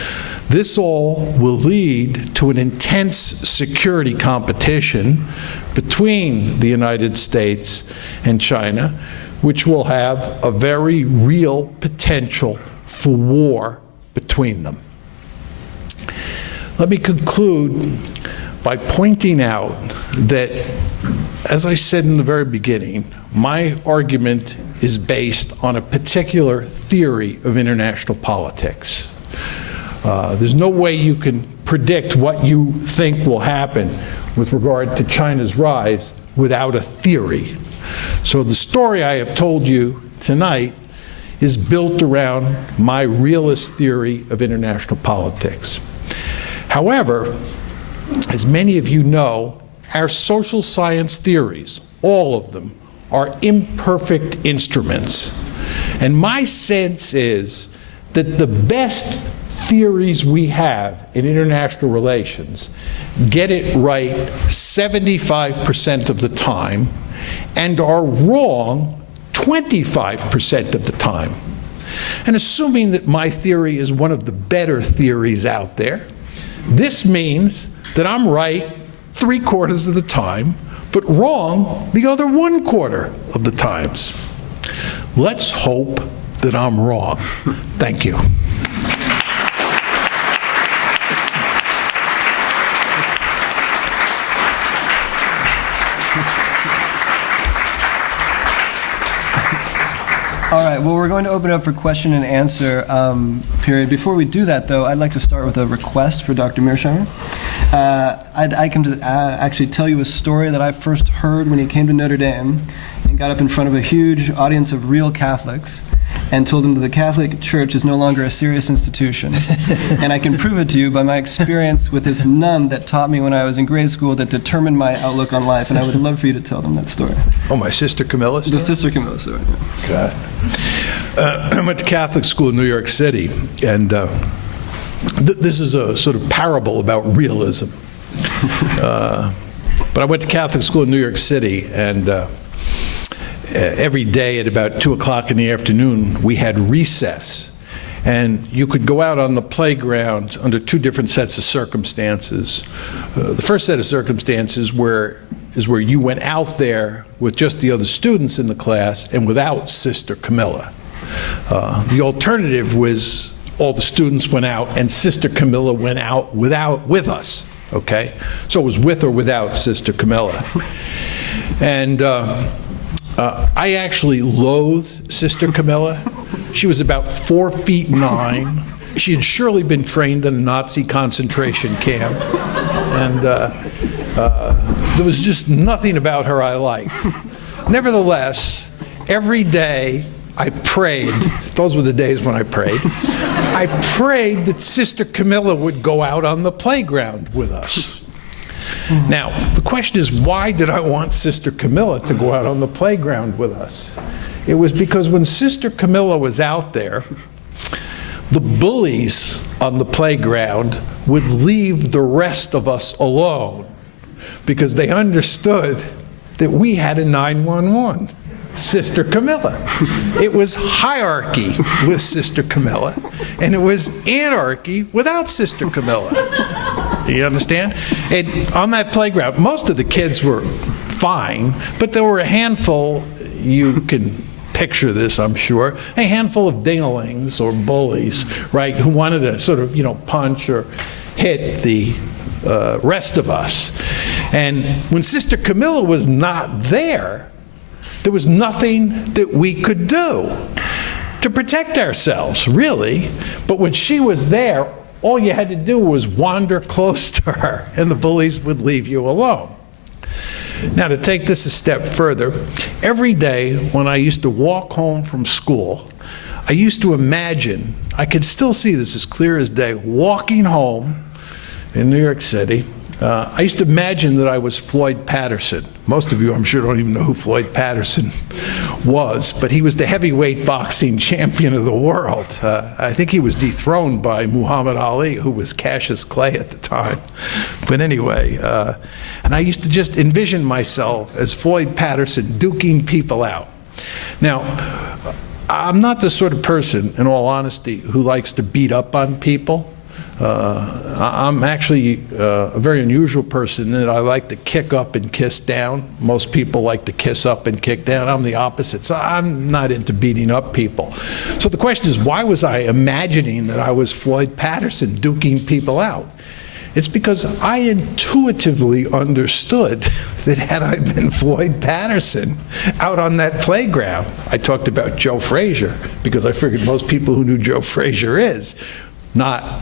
This all will lead to an intense security competition between the United States and China, which will have a very real potential for war between them. Let me conclude by pointing out that, as I said in the very beginning, my argument is based on a particular theory of international politics. There's no way you can predict what you think will happen with regard to China's rise without a theory. So the story I have told you tonight is built around my realist theory of international politics. However, as many of you know, our social science theories, all of them, are imperfect instruments. And my sense is that the best theories we have in international relations get it right 75% of the time and are wrong 25% of the time. And assuming that my theory is one of the better theories out there, this means that I'm right 3/4 of the time, but wrong the other 1/4 of the times. Let's hope that I'm wrong. Thank you. All right, well, we're going to open it up for question and answer period. Before we do that, though, I'd like to start with a request for Dr. Mearsheimer. I come to actually tell you a story that I first heard when he came to Notre Dame and got up in front of a huge audience of real Catholics and told them that the Catholic Church is no longer a serious institution. And I can prove it to you by my experience with this nun that taught me when I was in grade school that determined my outlook on life, and I would love for you to tell them that story. Oh, my Sister Camilla story? The Sister Camilla story. God. I went to Catholic school in New York City, and this is a sort of parable about realism. But I went to Catholic school in New York City, and every day at about 2 o'clock in the afternoon, we had recess. And you could go out on the playground under two different sets of circumstances. The first set of circumstances is where you went out there with just the other students in the class and without Sister Camilla. The alternative was all the students went out and Sister Camilla went out with us, okay? So it was with or without Sister Camilla. And I actually loathed Sister Camilla. She was about 4'9". She had surely been trained in a Nazi concentration camp. And there was just nothing about her I liked. Nevertheless, every day I prayed. Those were the days when I prayed. I prayed that Sister Camilla would go out on the playground with us. Now, the question is, why did I want Sister Camilla to go out on the playground with us? It was because when Sister Camilla was out there, the bullies on the playground would leave the rest of us alone because they understood that we had a 911. Sister Camilla. It was hierarchy with Sister Camilla, and it was anarchy without Sister Camilla. You understand? And on that playground, most of the kids were fine, but there were a handful, you can picture this, I'm sure, a handful of dinglings or bullies, right, who wanted to sort of, punch or hit the rest of us. And when Sister Camilla was not there was nothing that we could do to protect ourselves, really. But when she was there, all you had to do was wander close to her, and the bullies would leave you alone. Now, to take this a step further, every day when I used to walk home from school, I used to imagine, I could still see this as clear as day, walking home in New York City, I used to imagine that I was Floyd Patterson. Most of you, I'm sure, don't even know who Floyd Patterson was, but he was the heavyweight boxing champion of the world. I think he was dethroned by Muhammad Ali, who was Cassius Clay at the time. But anyway, and I used to just envision myself as Floyd Patterson duking people out. Now, I'm not the sort of person, in all honesty, who likes to beat up on people. I'm actually a very unusual person in that I like to kick up and kiss down. Most people like to kiss up and kick down. I'm the opposite, so I'm not into beating up people. So the question is, why was I imagining that I was Floyd Patterson duking people out? It's because I intuitively understood that had I been Floyd Patterson out on that playground, I talked about Joe Frazier because I figured most people who knew Joe Frazier is not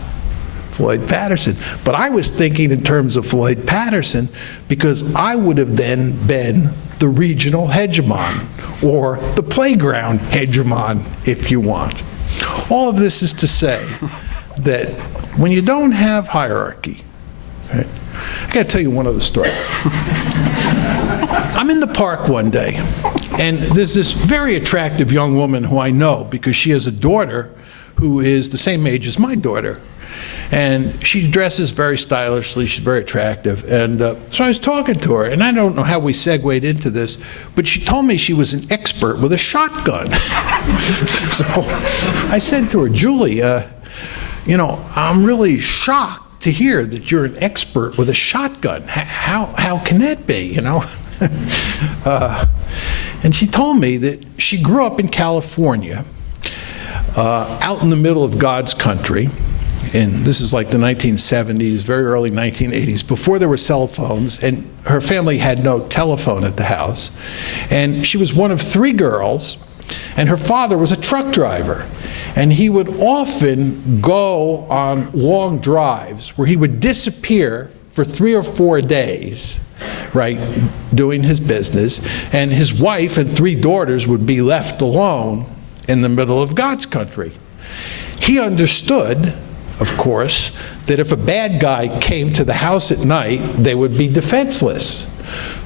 Floyd Patterson. But I was thinking in terms of Floyd Patterson because I would have then been the regional hegemon, or the playground hegemon, if you want. All of this is to say that when you don't have hierarchy, right, I got to tell you one other story. I'm in the park one day, and there's this very attractive young woman who I know because she has a daughter who is the same age as my daughter. And she dresses very stylishly, she's very attractive. And so I was talking to her, and I don't know how we segued into this, but she told me she was an expert with a shotgun. So I said to her, Julie, you know, I'm really shocked to hear that you're an expert with a shotgun. How can that be, you know? And she told me that she grew up in California, out in the middle of God's country. And this is like the 1970s, very early 1980s, before there were cell phones, and her family had no telephone at the house. And she was one of 3 girls, and her father was a truck driver. And he would often go on long drives where he would disappear for 3 or 4 days, right, doing his business, and his wife and 3 daughters would be left alone in the middle of God's country. He understood, of course, that if a bad guy came to the house at night, they would be defenseless.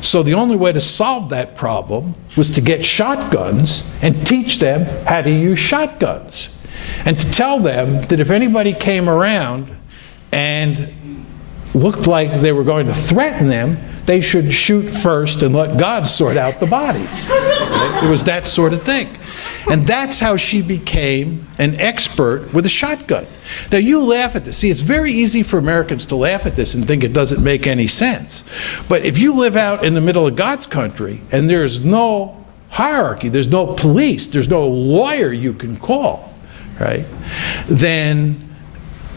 So the only way to solve that problem was to get shotguns and teach them how to use shotguns. And to tell them that if anybody came around and looked like they were going to threaten them, they should shoot first and let God sort out the bodies. Right? It was that sort of thing. And that's how she became an expert with a shotgun. Now, you laugh at this. See, it's very easy for Americans to laugh at this and think it doesn't make any sense. But if you live out in the middle of God's country and there's no hierarchy, there's no police, there's no lawyer you can call, right, then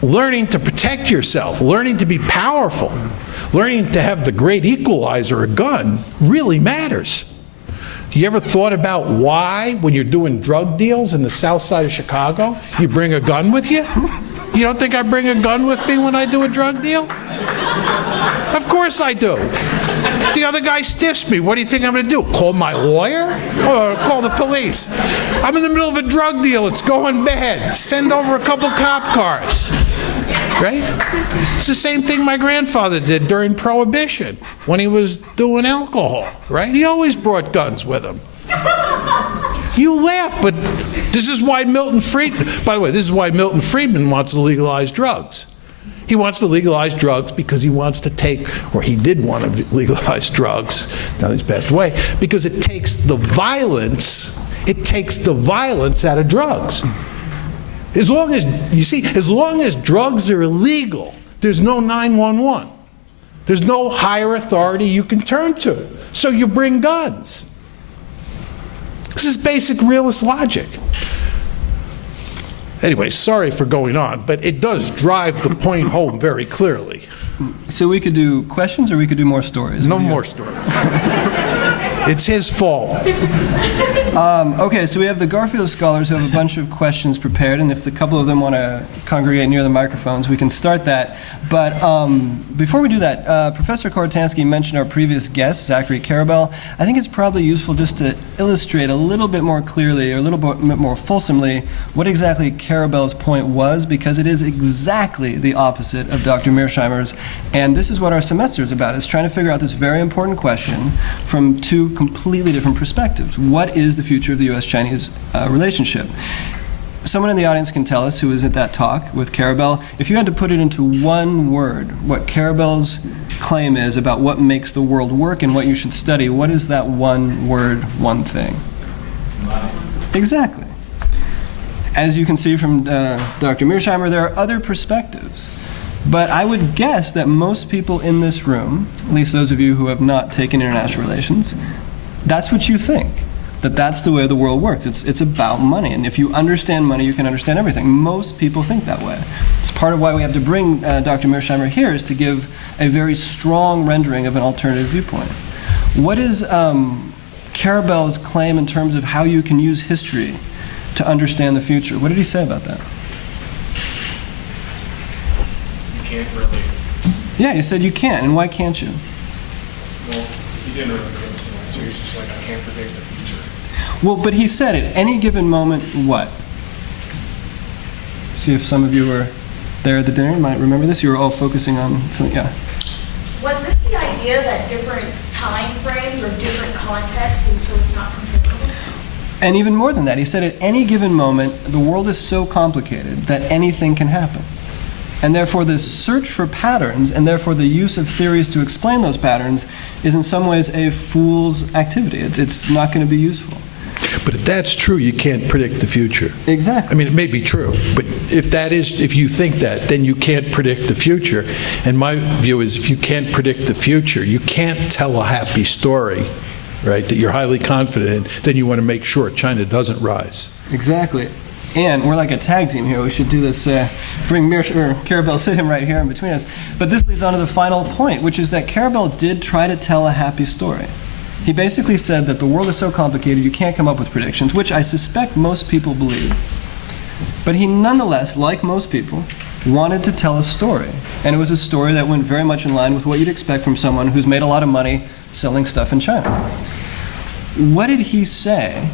learning to protect yourself, learning to be powerful, learning to have the great equalizer, a gun, really matters. You ever thought about why, when you're doing drug deals in the south side of Chicago, you bring a gun with you? You don't think I bring a gun with me when I do a drug deal? Of course I do. If the other guy stiffs me, what do you think I'm going to do? Call my lawyer? Or call the police? I'm in the middle of a drug deal. It's going bad. Send over a couple cop cars. Right? It's the same thing my grandfather did during Prohibition when he was doing alcohol. Right? He always brought guns with him. You laugh, but this is why Milton Friedman, by the way, this is why Milton Friedman wants to legalize drugs. He wants to legalize drugs because he wants to take, or he did want to legalize drugs, now he's passed away, because it takes the violence out of drugs. As long as, you see, as long as drugs are illegal, there's no 911. There's no higher authority you can turn to. So you bring guns. This is basic realist logic. Anyway, sorry for going on, but it does drive the point home very clearly. So we could do questions or we could do more stories? No more stories. It's his fault. Okay, so we have the Garfield scholars who have a bunch of questions prepared, and if a couple of them want to congregate near the microphones, we can start that. But before we do that, Professor Kortansky mentioned our previous guest, Zachary Karabel. I think it's probably useful just to illustrate a little bit more clearly, or a little bit more fulsomely, what exactly Karabel's point was, because it is exactly the opposite of Dr. Mearsheimer's. And this is what our semester is about, is trying to figure out this very important question from 2 completely different perspectives. What is the future of the U.S.-Chinese relationship? Someone in the audience can tell us, who was at that talk with Karabel, if you had to put it into one word, what Karabel's claim is about what makes the world work and what you should study, what is that one word, one thing? Exactly. As you can see from Dr. Mearsheimer, there are other perspectives. But I would guess that most people in this room, at least those of you who have not taken international relations, that's what you think, that that's the way the world works. It's about money, and if you understand money, you can understand everything. Most people think that way. It's part of why we have to bring Dr. Mearsheimer here, is to give a very strong rendering of an alternative viewpoint. What is Karabel's claim in terms of how you can use history to understand the future? What did he say about that? can't really, Yeah, you said you can't, and why can't you? well, he didn't really give us an answer. He's just like, I can't predict the future. Well, but he said at any given moment, what? See if some of you were there at the dinner, might remember this. You were all focusing on something, yeah. Was this the idea that different time frames or different contexts, and so it's not comparable? And even more than that, he said at any given moment, the world is so complicated that anything can happen. And therefore, the search for patterns, and therefore the use of theories to explain those patterns, is in some ways a fool's activity. It's not going to be useful. But if that's true, you can't predict the future. Exactly. I mean, it may be true, but if you think that, then you can't predict the future. And my view is if you can't predict the future, you can't tell a happy story, right, that you're highly confident in, then you want to make sure China doesn't rise. Exactly. And we're like a tag team here. We should do this, bring Karabel, sit him right here in between us. But this leads on to the final point, which is that Karabel did try to tell a happy story. He basically said that the world is so complicated you can't come up with predictions, which I suspect most people believe. But he nonetheless, like most people, wanted to tell a story. And it was a story that went very much in line with what you'd expect from someone who's made a lot of money selling stuff in China. What did he say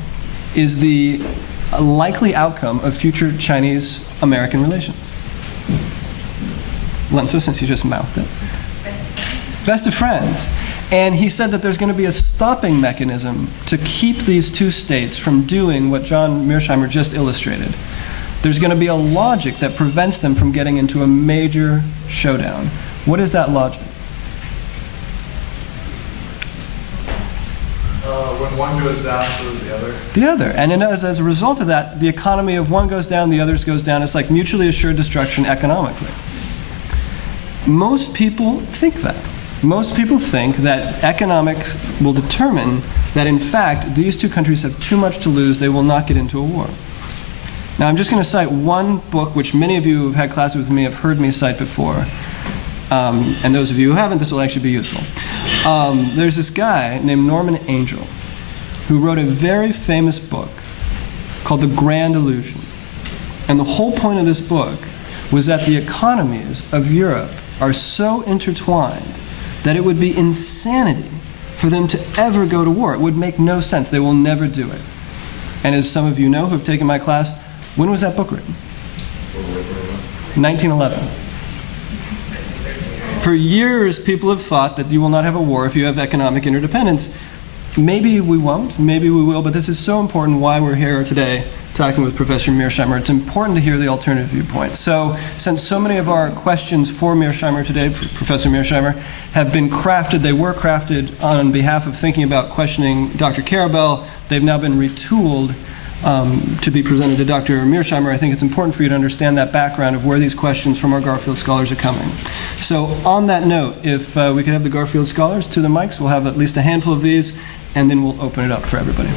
is the likely outcome of future Chinese-American relations? Lenzo, since you just mouthed it. Best of friends. And he said that there's going to be a stopping mechanism to keep these two states from doing what John Mearsheimer just illustrated. There's going to be a logic that prevents them from getting into a major showdown. What is that logic? When one goes down, so does the other. The other. And then as a result of that, the economy of one goes down, the other's goes down. It's like mutually assured destruction economically. Most people think that. Most people think that economics will determine that, in fact, these two countries have too much to lose. They will not get into a war. Now, I'm just going to cite one book, which many of you who have had classes with me have heard me cite before. And those of you who haven't, this will actually be useful. There's this guy named Norman Angell who wrote a very famous book called The Grand Illusion. And the whole point of this book was that the economies of Europe are so intertwined that it would be insanity for them to ever go to war. It would make no sense. They will never do it. And as some of you know who have taken my class, when was that book written? 1911. For years, people have thought that you will not have a war if you have economic interdependence. Maybe we won't, maybe we will, but this is so important why we're here today talking with Professor Mearsheimer. It's important to hear the alternative viewpoint. So, since so many of our questions for Mearsheimer today, Professor Mearsheimer, have been crafted, they were crafted on behalf of thinking about questioning Dr. Karabel, they've now been retooled to be presented to Dr. Mearsheimer. I think it's important for you to understand that background of where these questions from our Garfield scholars are coming. So on that note, if we could have the Garfield scholars to the mics, we'll have at least a handful of these, and then we'll open it up for everybody.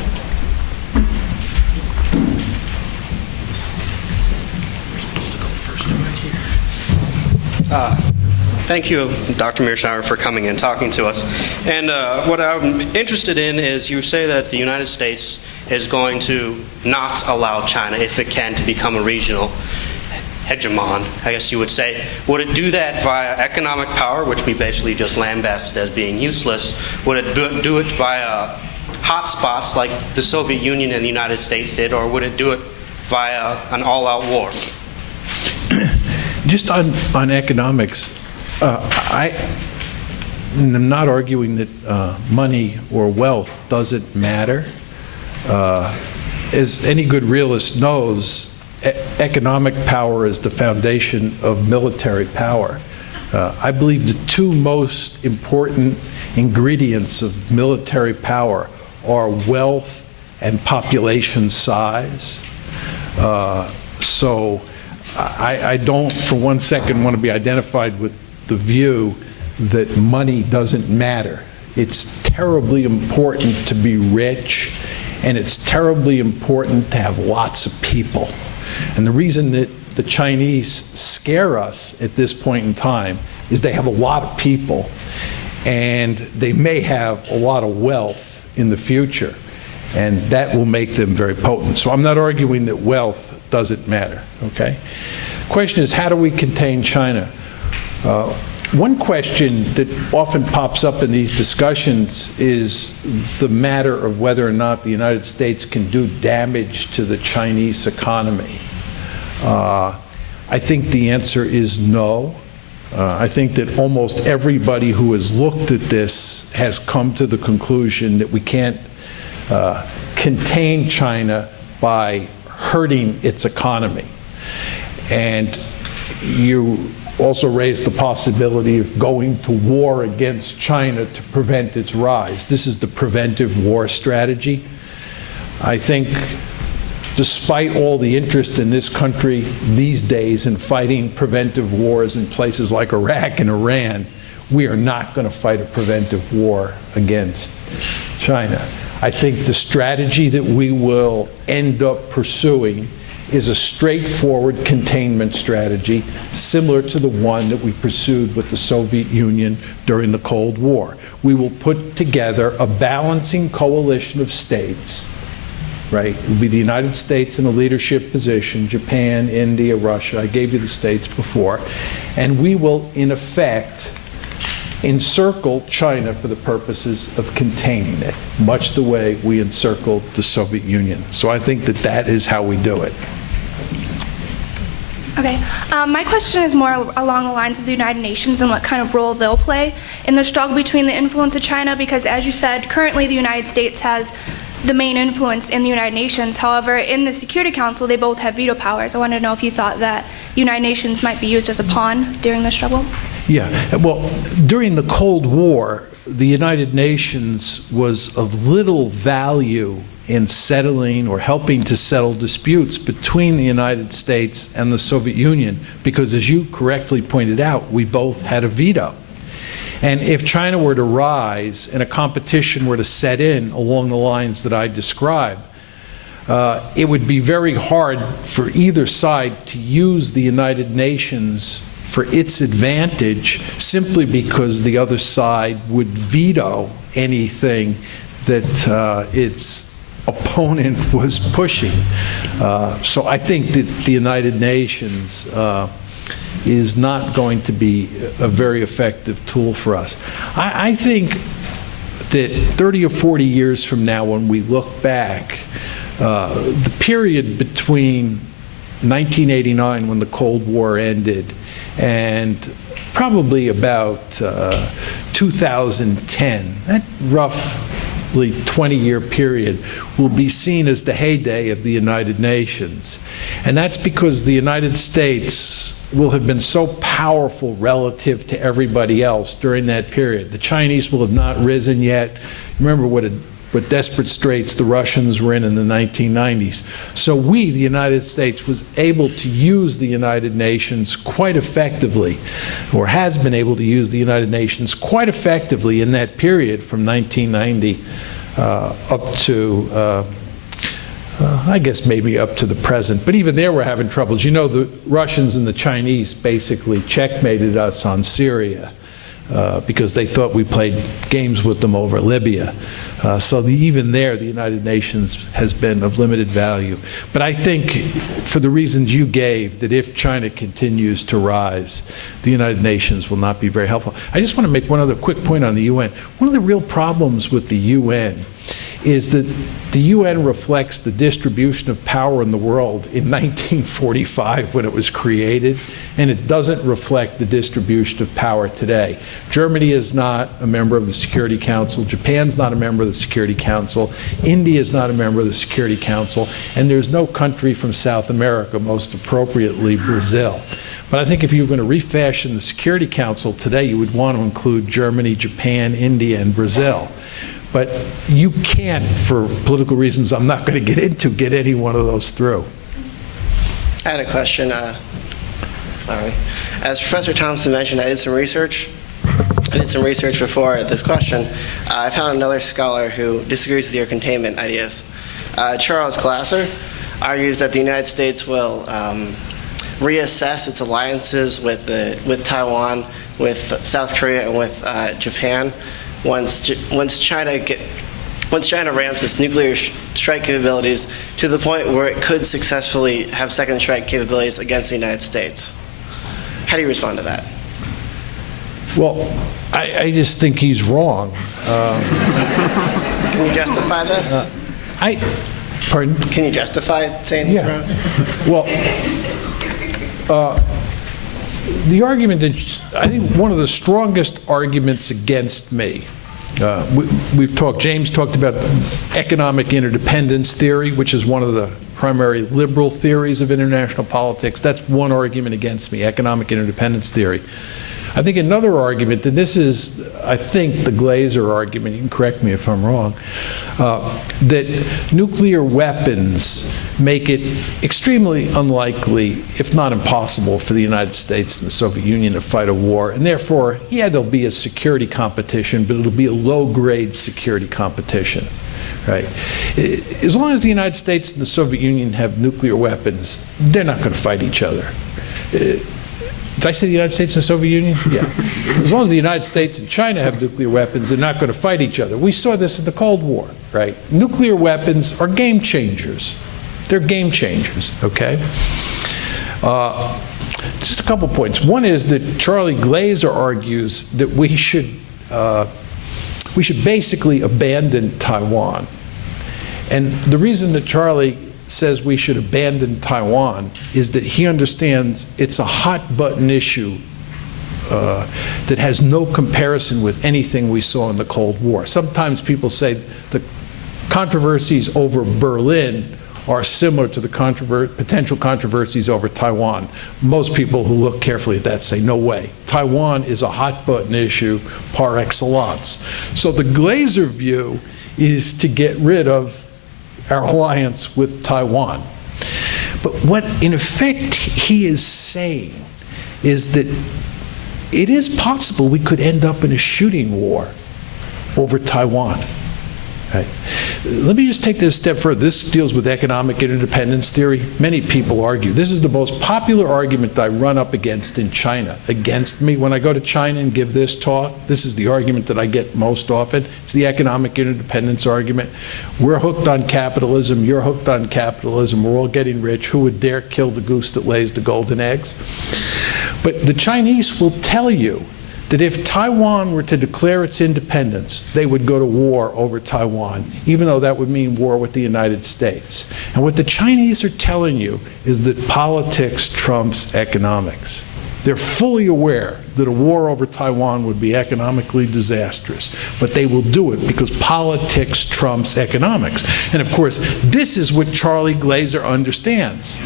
Thank you, Dr. Mearsheimer, for coming and talking to us. And what I'm interested in is you say that the United States is going to not allow China, if it can, to become a regional hegemon, I guess you would say. Would it do that via economic power, which we basically just lambasted as being useless? Would it do it via hotspots like the Soviet Union and the United States did, or would it do it via an all-out war? Just on economics, I'm not arguing that money or wealth doesn't matter. As any good realist knows, economic power is the foundation of military power. I believe the two most important ingredients of military power are wealth and population size. So I don't for one second want to be identified with the view that money doesn't matter. It's terribly important to be rich, and it's terribly important to have lots of people. And the reason that the Chinese scare us at this point in time is they have a lot of people, and they may have a lot of wealth in the future, and that will make them very potent. So I'm not arguing that wealth doesn't matter, okay? The question is, how do we contain China? One question that often pops up in these discussions is the matter of whether or not the United States can do damage to the Chinese economy. I think the answer is no. I think that almost everybody who has looked at this has come to the conclusion that we can't contain China by hurting its economy. And you also raised the possibility of going to war against China to prevent its rise. This is the preventive war strategy. I think despite all the interest in this country these days in fighting preventive wars in places like Iraq and Iran, we are not going to fight a preventive war against China. I think the strategy that we will end up pursuing is a straightforward containment strategy similar to the one that we pursued with the Soviet Union during the Cold War. We will put together a balancing coalition of states, right? It will be the United States in a leadership position, Japan, India, Russia. I gave you the states before. And we will, in effect, encircle China for the purposes of containing it, much the way we encircled the Soviet Union. So I think that that is how we do it. Okay. My question is more along the lines of the United Nations and what kind of role they'll play in the struggle between the influence of China, because as you said, currently the United States has the main influence in the United Nations. However, in the Security Council, they both have veto powers. I wanted to know if you thought that the United Nations might be used as a pawn during the struggle. Yeah, well, during the Cold War, the United Nations was of little value in settling or helping to settle disputes between the United States and the Soviet Union because, as you correctly pointed out, we both had a veto. And if China were to rise and a competition were to set in along the lines that I described, it would be very hard for either side to use the United Nations for its advantage simply because the other side would veto anything that its opponent was pushing. So I think that the United Nations is not going to be a very effective tool for us. I think that 30 or 40 years from now, when we look back, the period between 1989, when the Cold War ended, and probably about 2010, that roughly 20-year period will be seen as the heyday of the United Nations. And that's because the United States will have been so powerful relative to everybody else during that period. The Chinese will have not risen yet. Remember what desperate straits the Russians were in the 1990s. So we, the United States, was able to use the United Nations quite effectively, or has been able to use the United Nations quite effectively in that period from 1990 up to, I guess maybe up to the present. But even there we're having troubles. You know, the Russians and the Chinese basically checkmated us on Syria because they thought we played games with them over Libya. So even there, the United Nations has been of limited value. But I think, for the reasons you gave, that if China continues to rise, the United Nations will not be very helpful. I just want to make one other quick point on the UN. One of the real problems with the UN is that the UN reflects the distribution of power in the world in 1945 when it was created, and it doesn't reflect the distribution of power today. Germany is not a member of the Security Council, Japan's not a member of the Security Council, India is not a member of the Security Council, and there's no country from South America, most appropriately Brazil. But I think if you were going to refashion the Security Council today, you would want to include Germany, Japan, India, and Brazil. But you can't, for political reasons I'm not going to get into, get any one of those through. I had a question. Sorry. As Professor Thompson mentioned, I did some research. Before this question. I found another scholar who disagrees with your containment ideas. Charles Glasser argues that the United States will reassess its alliances with Taiwan, with South Korea, and with Japan once China ramps its nuclear strike capabilities to the point where it could successfully have second strike capabilities against the United States. How do you respond to that? Well, I just think he's wrong. Can you justify this? Pardon? Can you justify saying he's wrong? Well, the argument that I think one of the strongest arguments against me, James talked about economic interdependence theory, which is one of the primary liberal theories of international politics. That's one argument against me, economic interdependence theory. I think another argument, and this is, I think, the Glaser argument, you can correct me if I'm wrong, that nuclear weapons make it extremely unlikely, if not impossible, for the United States and the Soviet Union to fight a war. And therefore, yeah, there'll be a security competition, but it'll be a low-grade security competition. Right? As long as the United States and the Soviet Union have nuclear weapons, they're not going to fight each other. Did I say the United States and the Soviet Union? Yeah. As long as the United States and China have nuclear weapons, they're not going to fight each other. We saw this in the Cold War, right? Nuclear weapons are game changers. They're game changers, okay? Just a couple points. One is that Charlie Glaser argues that we should basically abandon Taiwan. And the reason that Charlie says we should abandon Taiwan is that he understands it's a hot-button issue that has no comparison with anything we saw in the Cold War. Sometimes people say the controversies over Berlin are similar to the potential controversies over Taiwan. Most people who look carefully at that say, no way. Taiwan is a hot-button issue par excellence. So the Glaser view is to get rid of our alliance with Taiwan. But what, in effect, he is saying is that it is possible we could end up in a shooting war over Taiwan. Right. Let me just take this a step further. This deals with economic interdependence theory. Many people argue. This is the most popular argument I run up against in China, against me. When I go to China and give this talk, this is the argument that I get most often. It's the economic interdependence argument. We're hooked on capitalism. You're hooked on capitalism. We're all getting rich. Who would dare kill the goose that lays the golden eggs? But the Chinese will tell you that if Taiwan were to declare its independence, they would go to war over Taiwan, even though that would mean war with the United States. And what the Chinese are telling you is that politics trumps economics. They're fully aware that a war over Taiwan would be economically disastrous, but they will do it because politics trumps economics. And of course, this is what Charlie Glaser understands,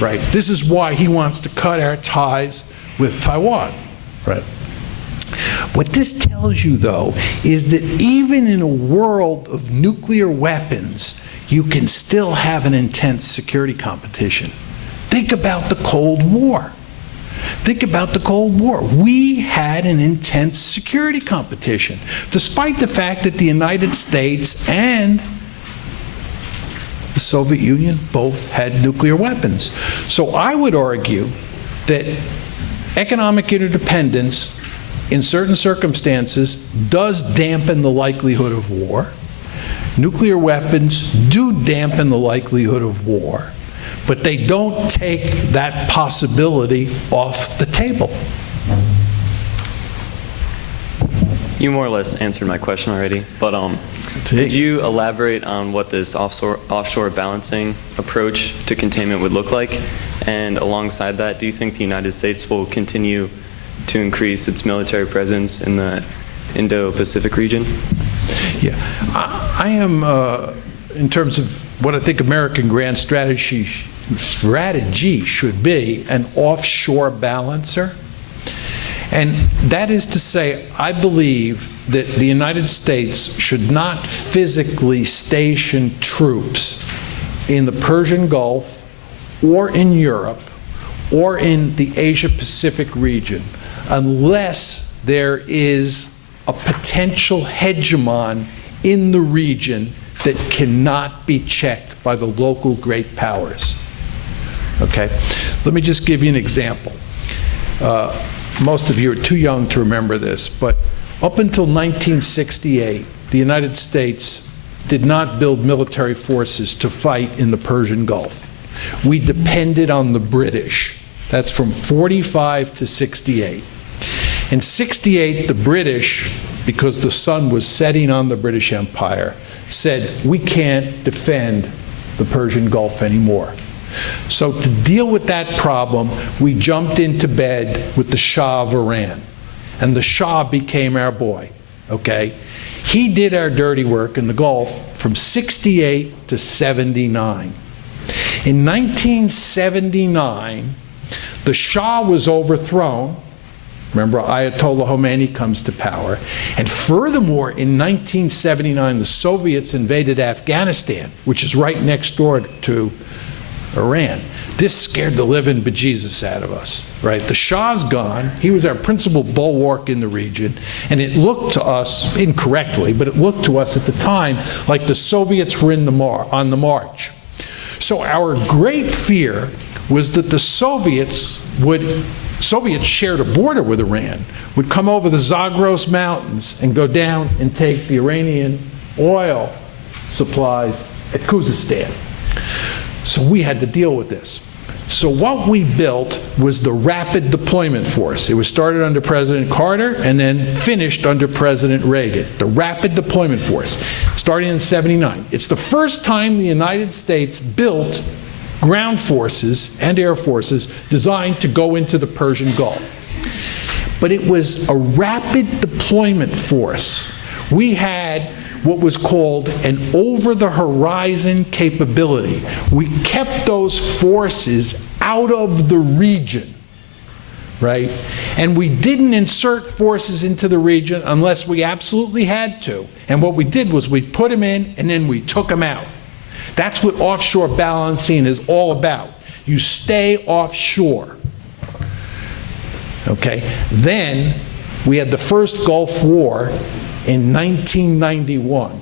right? This is why he wants to cut our ties with Taiwan, right? What this tells you, though, is that even in a world of nuclear weapons, you can still have an intense security competition. Think about the Cold War. Think about the Cold War. We had an intense security competition, despite the fact that the United States and the Soviet Union both had nuclear weapons. So I would argue that economic interdependence in certain circumstances does dampen the likelihood of war. Nuclear weapons do dampen the likelihood of war, but they don't take that possibility off the table. You more or less answered my question already, but could you elaborate on what this offshore balancing approach to containment would look like? And alongside that, do you think the United States will continue to increase its military presence in the Indo-Pacific region? Yeah, I am, in terms of what I think American grand strategy should be, an offshore balancer. And that is to say, I believe that the United States should not physically station troops in the Persian Gulf or in Europe or in the Asia-Pacific region unless there is a potential hegemon in the region that cannot be checked by the local great powers. Okay? Let me just give you an example. Most of you are too young to remember this, but up until 1968, the United States did not build military forces to fight in the Persian Gulf. We depended on the British. That's from 45 to 68. In '68, the British, because the sun was setting on the British Empire, said, we can't defend the Persian Gulf anymore. So to deal with that problem, we jumped into bed with the Shah of Iran. And the Shah became our boy, okay? He did our dirty work in the Gulf from '68 to '79. In 1979, the Shah was overthrown. Remember, Ayatollah Khomeini comes to power. And furthermore, in 1979, the Soviets invaded Afghanistan, which is right next door to Iran. This scared the living bejesus out of us, right? The Shah's gone. He was our principal bulwark in the region. And it looked to us, incorrectly, but it looked to us at the time like the Soviets were on the march. So our great fear was that the Soviets shared a border with Iran, would come over the Zagros Mountains and go down and take the Iranian oil supplies at Khuzestan. So we had to deal with this. So what we built was the Rapid Deployment Force. It was started under President Carter and then finished under President Reagan. The Rapid Deployment Force, starting in '79. It's the first time the United States built ground forces and air forces designed to go into the Persian Gulf. But it was a rapid deployment force. We had what was called an over-the-horizon capability. We kept those forces out of the region, right? And we didn't insert forces into the region unless we absolutely had to. And what we did was we put them in and then we took them out. That's what offshore balancing is all about. You stay offshore. Okay? Then we had the first Gulf War in 1991.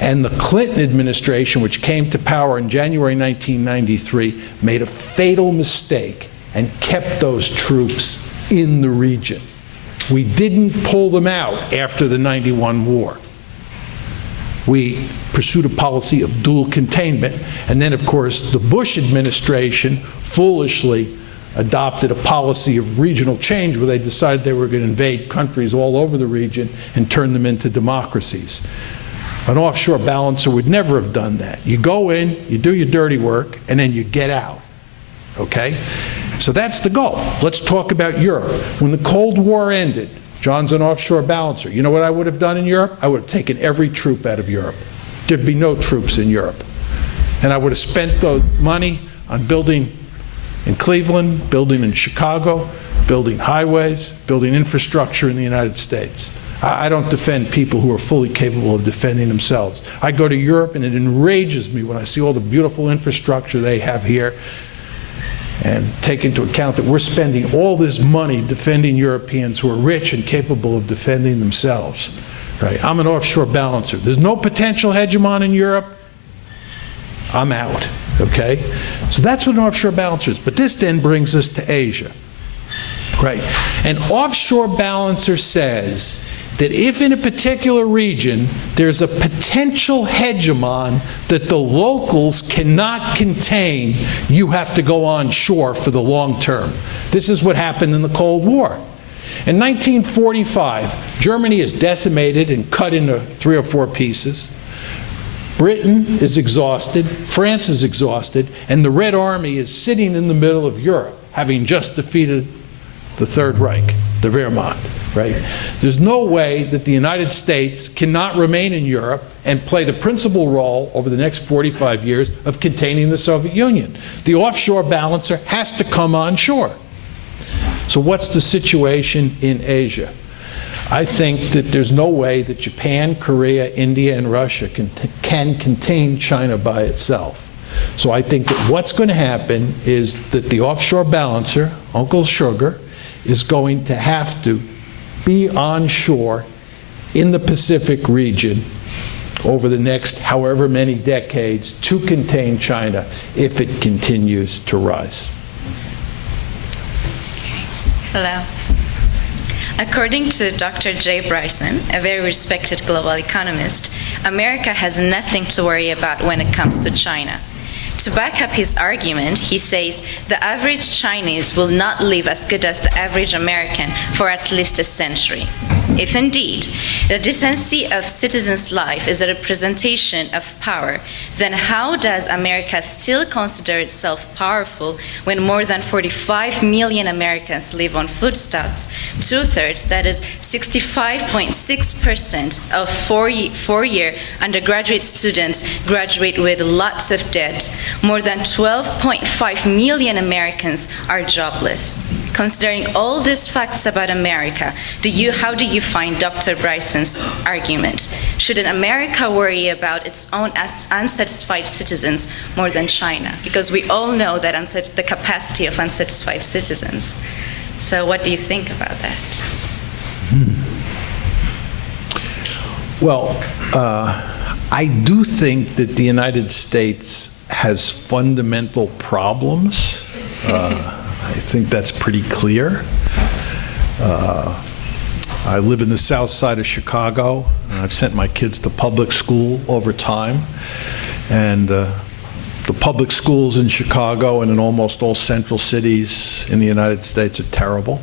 And the Clinton administration, which came to power in January 1993, made a fatal mistake and kept those troops in the region. We didn't pull them out after the '91 war. We pursued a policy of dual containment. And then, of course, the Bush administration foolishly adopted a policy of regional change where they decided they were going to invade countries all over the region and turn them into democracies. An offshore balancer would never have done that. You go in, you do your dirty work, and then you get out. Okay? So that's the Gulf. Let's talk about Europe. When the Cold War ended, John's an offshore balancer. You know what I would have done in Europe? I would have taken every troop out of Europe. There'd be no troops in Europe. And I would have spent the money on building in Cleveland, building in Chicago, building highways, building infrastructure in the United States. I don't defend people who are fully capable of defending themselves. I go to Europe and it enrages me when I see all the beautiful infrastructure they have here, and take into account that we're spending all this money defending Europeans who are rich and capable of defending themselves. Right? I'm an offshore balancer. There's no potential hegemon in Europe. I'm out. Okay? So that's what an offshore balancer is. But this then brings us to Asia. Right? An offshore balancer says that if in a particular region there's a potential hegemon that the locals cannot contain, you have to go onshore for the long term. This is what happened in the Cold War. In 1945, Germany is decimated and cut into 3 or 4 pieces. Britain is exhausted, France is exhausted, and the Red Army is sitting in the middle of Europe, having just defeated the Third Reich, the Wehrmacht. Right? There's no way that the United States cannot remain in Europe and play the principal role over the next 45 years of containing the Soviet Union. The offshore balancer has to come onshore. So what's the situation in Asia? I think that there's no way that Japan, Korea, India, and Russia can contain China by itself. So I think that what's going to happen is that the offshore balancer, Uncle Sugar, is going to have to be onshore in the Pacific region over the next however many decades to contain China if it continues to rise. Hello. According to Dr. Jay Bryson, a very respected global economist, America has nothing to worry about when it comes to China. To back up his argument, he says the average Chinese will not live as good as the average American for at least a century. If indeed the decency of citizens' life is a representation of power, then how does America still consider itself powerful when more than 45 million Americans live on foodstuffs? 2/3, that is 65.6% of four-year undergraduate students graduate with lots of debt. More than 12.5 million Americans are jobless. Considering all these facts about America, how do you find Dr. Bryson's argument? Shouldn't America worry about its own unsatisfied citizens more than China? Because we all know that the capacity of unsatisfied citizens. So what do you think about that? Well, I do think that the United States has fundamental problems. I think that's pretty clear. I live in the south side of Chicago, and I've sent my kids to public school over time. And the public schools in Chicago and in almost all central cities in the United States are terrible.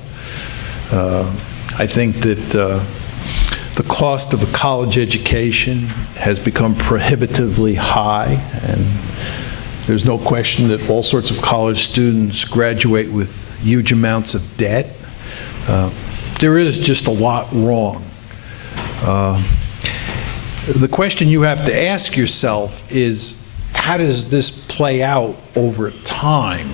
I think that the cost of a college education has become prohibitively high, and there's no question that all sorts of college students graduate with huge amounts of debt. There is just a lot wrong. The question you have to ask yourself is, how does this play out over time?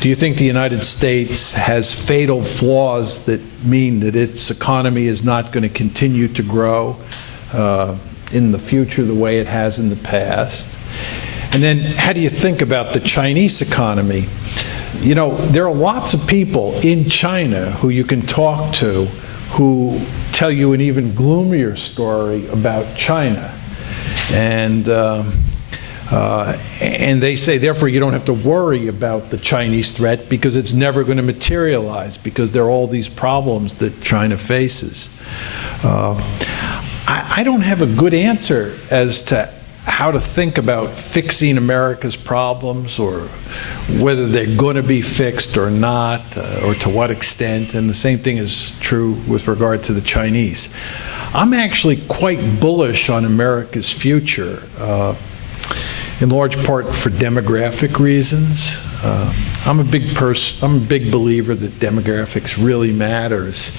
Do you think the United States has fatal flaws that mean that its economy is not going to continue to grow in the future the way it has in the past? And then how do you think about the Chinese economy? You know, there are lots of people in China who you can talk to who tell you an even gloomier story about China. And they say, therefore, you don't have to worry about the Chinese threat because it's never going to materialize, because there are all these problems that China faces. I don't have a good answer as to how to think about fixing America's problems, or whether they're going to be fixed or not, or to what extent. And the same thing is true with regard to the Chinese. I'm actually quite bullish on America's future, in large part for demographic reasons. I'm a big believer that demographics really matters.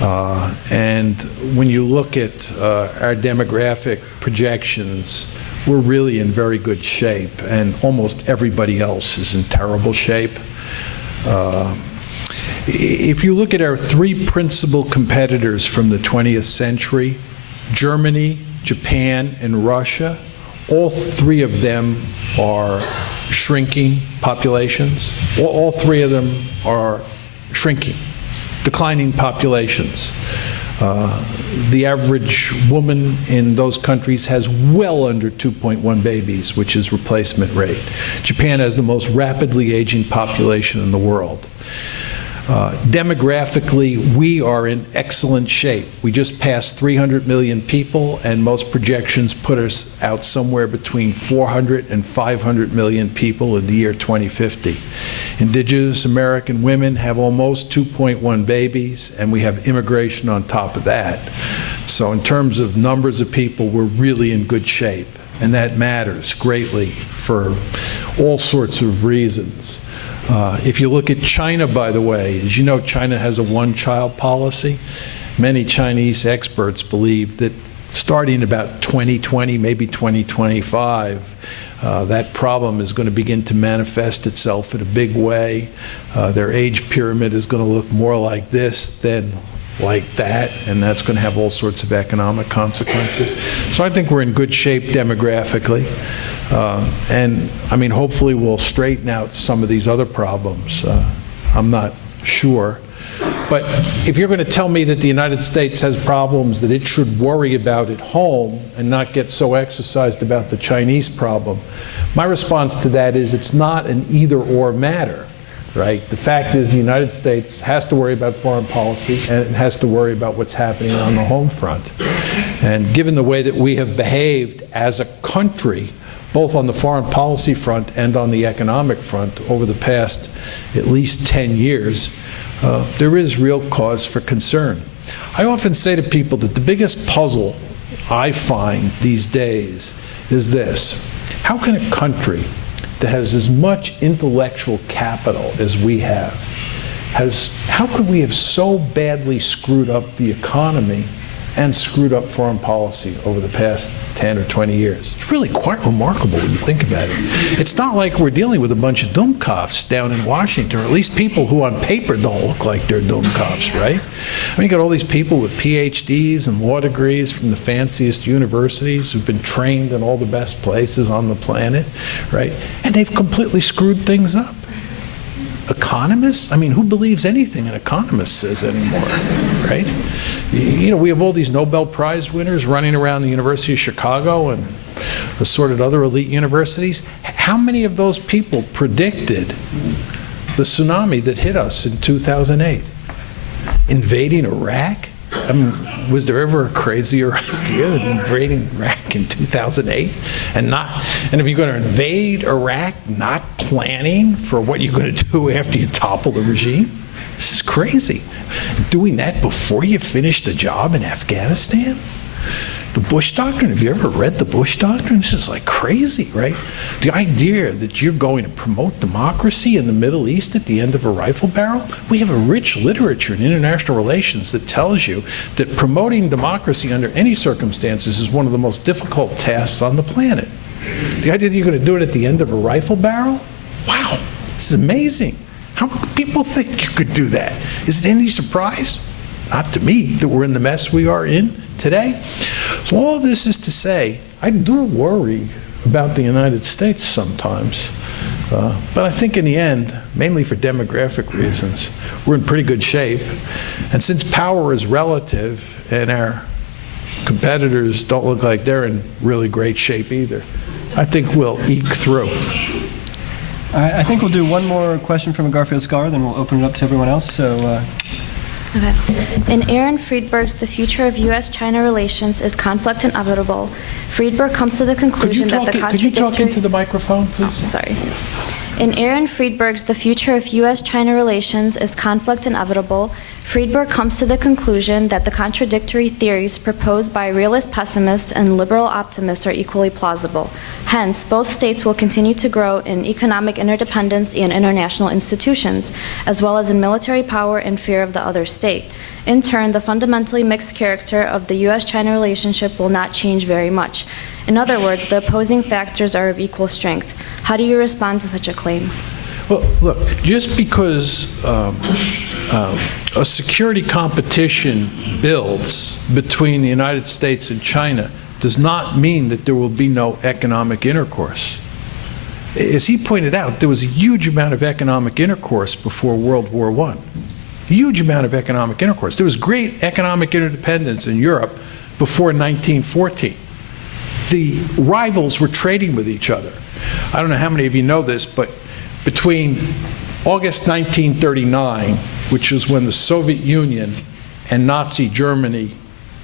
And when you look at our demographic projections, we're really in very good shape, and almost everybody else is in terrible shape. If you look at our three principal competitors from the 20th century, Germany, Japan, and Russia, all three of them are shrinking populations. All three of them are shrinking, declining populations. The average woman in those countries has well under 2.1 babies, which is replacement rate. Japan has the most rapidly aging population in the world. Demographically, we are in excellent shape. We just passed 300 million people, and most projections put us out somewhere between 400 and 500 million people in the year 2050. Indigenous American women have almost 2.1 babies, and we have immigration on top of that. So in terms of numbers of people, we're really in good shape, and that matters greatly for all sorts of reasons. If you look at China, by the way, as you know, China has a one-child policy. Many Chinese experts believe that starting about 2020, maybe 2025, that problem is going to begin to manifest itself in a big way. Their age pyramid is going to look more like this than like that, and that's going to have all sorts of economic consequences. So I think we're in good shape demographically. And I mean, hopefully we'll straighten out some of these other problems. I'm not sure. But if you're going to tell me that the United States has problems that it should worry about at home and not get so exercised about the Chinese problem, my response to that is it's not an either-or matter, right? The fact is the United States has to worry about foreign policy, and it has to worry about what's happening on the home front. And given the way that we have behaved as a country both on the foreign policy front and on the economic front over the past at least 10 years, there is real cause for concern. I often say to people that the biggest puzzle I find these days is this: how can a country that has as much intellectual capital as we have, how could we have so badly screwed up the economy and screwed up foreign policy over the past 10 or 20 years? It's really quite remarkable when you think about it. It's not like we're dealing with a bunch of dummkopfs down in Washington, or at least people who on paper don't look like they're dummkopfs, right? I mean, you got all these people with PhDs and law degrees from the fanciest universities who've been trained in all the best places on the planet, right? And they've completely screwed things up. Economists? I mean, who believes anything an economist says anymore, right? You know, we have all these Nobel Prize winners running around the University of Chicago and assorted other elite universities. How many of those people predicted the tsunami that hit us in 2008? Invading Iraq? I mean, was there ever a crazier idea than invading Iraq in 2008? And if you're going to invade Iraq, not planning for what you're going to do after you topple the regime? This is crazy. Doing that before you finish the job in Afghanistan? The Bush Doctrine, have you ever read the Bush Doctrine? This is like crazy, right? The idea that you're going to promote democracy in the Middle East at the end of a rifle barrel? We have a rich literature in international relations that tells you that promoting democracy under any circumstances is one of the most difficult tasks on the planet. The idea that you're going to do it at the end of a rifle barrel? Wow, this is amazing. How could people think you could do that? Is it any surprise? Not to me, that we're in the mess we are in today. So all this is to say, I do worry about the United States sometimes. But I think in the end, mainly for demographic reasons, we're in pretty good shape. And since power is relative and our competitors don't look like they're in really great shape either, I think we'll eke through. All right, I think we'll do one more question from a Garfield Scholar, then we'll open it up to everyone else. So. Okay. In Aaron Friedberg's The Future of U.S.-China Relations is Conflict Inevitable, Friedberg comes to the conclusion that the contradictory... Could you talk into the microphone, please? Oh, sorry. In Aaron Friedberg's The Future of U.S.-China Relations is Conflict Inevitable, Friedberg comes to the conclusion that the contradictory theories proposed by realist pessimists and liberal optimists are equally plausible. Hence, both states will continue to grow in economic interdependence and international institutions, as well as in military power and fear of the other state. In turn, the fundamentally mixed character of the U.S.-China relationship will not change very much. In other words, the opposing factors are of equal strength. How do you respond to such a claim? Well, look, just because a security competition builds between the United States and China does not mean that there will be no economic intercourse. As he pointed out, there was a huge amount of economic intercourse before World War I. A huge amount of economic intercourse. There was great economic interdependence in Europe before 1914. The rivals were trading with each other. I don't know how many of you know this, but between August 1939, which is when the Soviet Union and Nazi Germany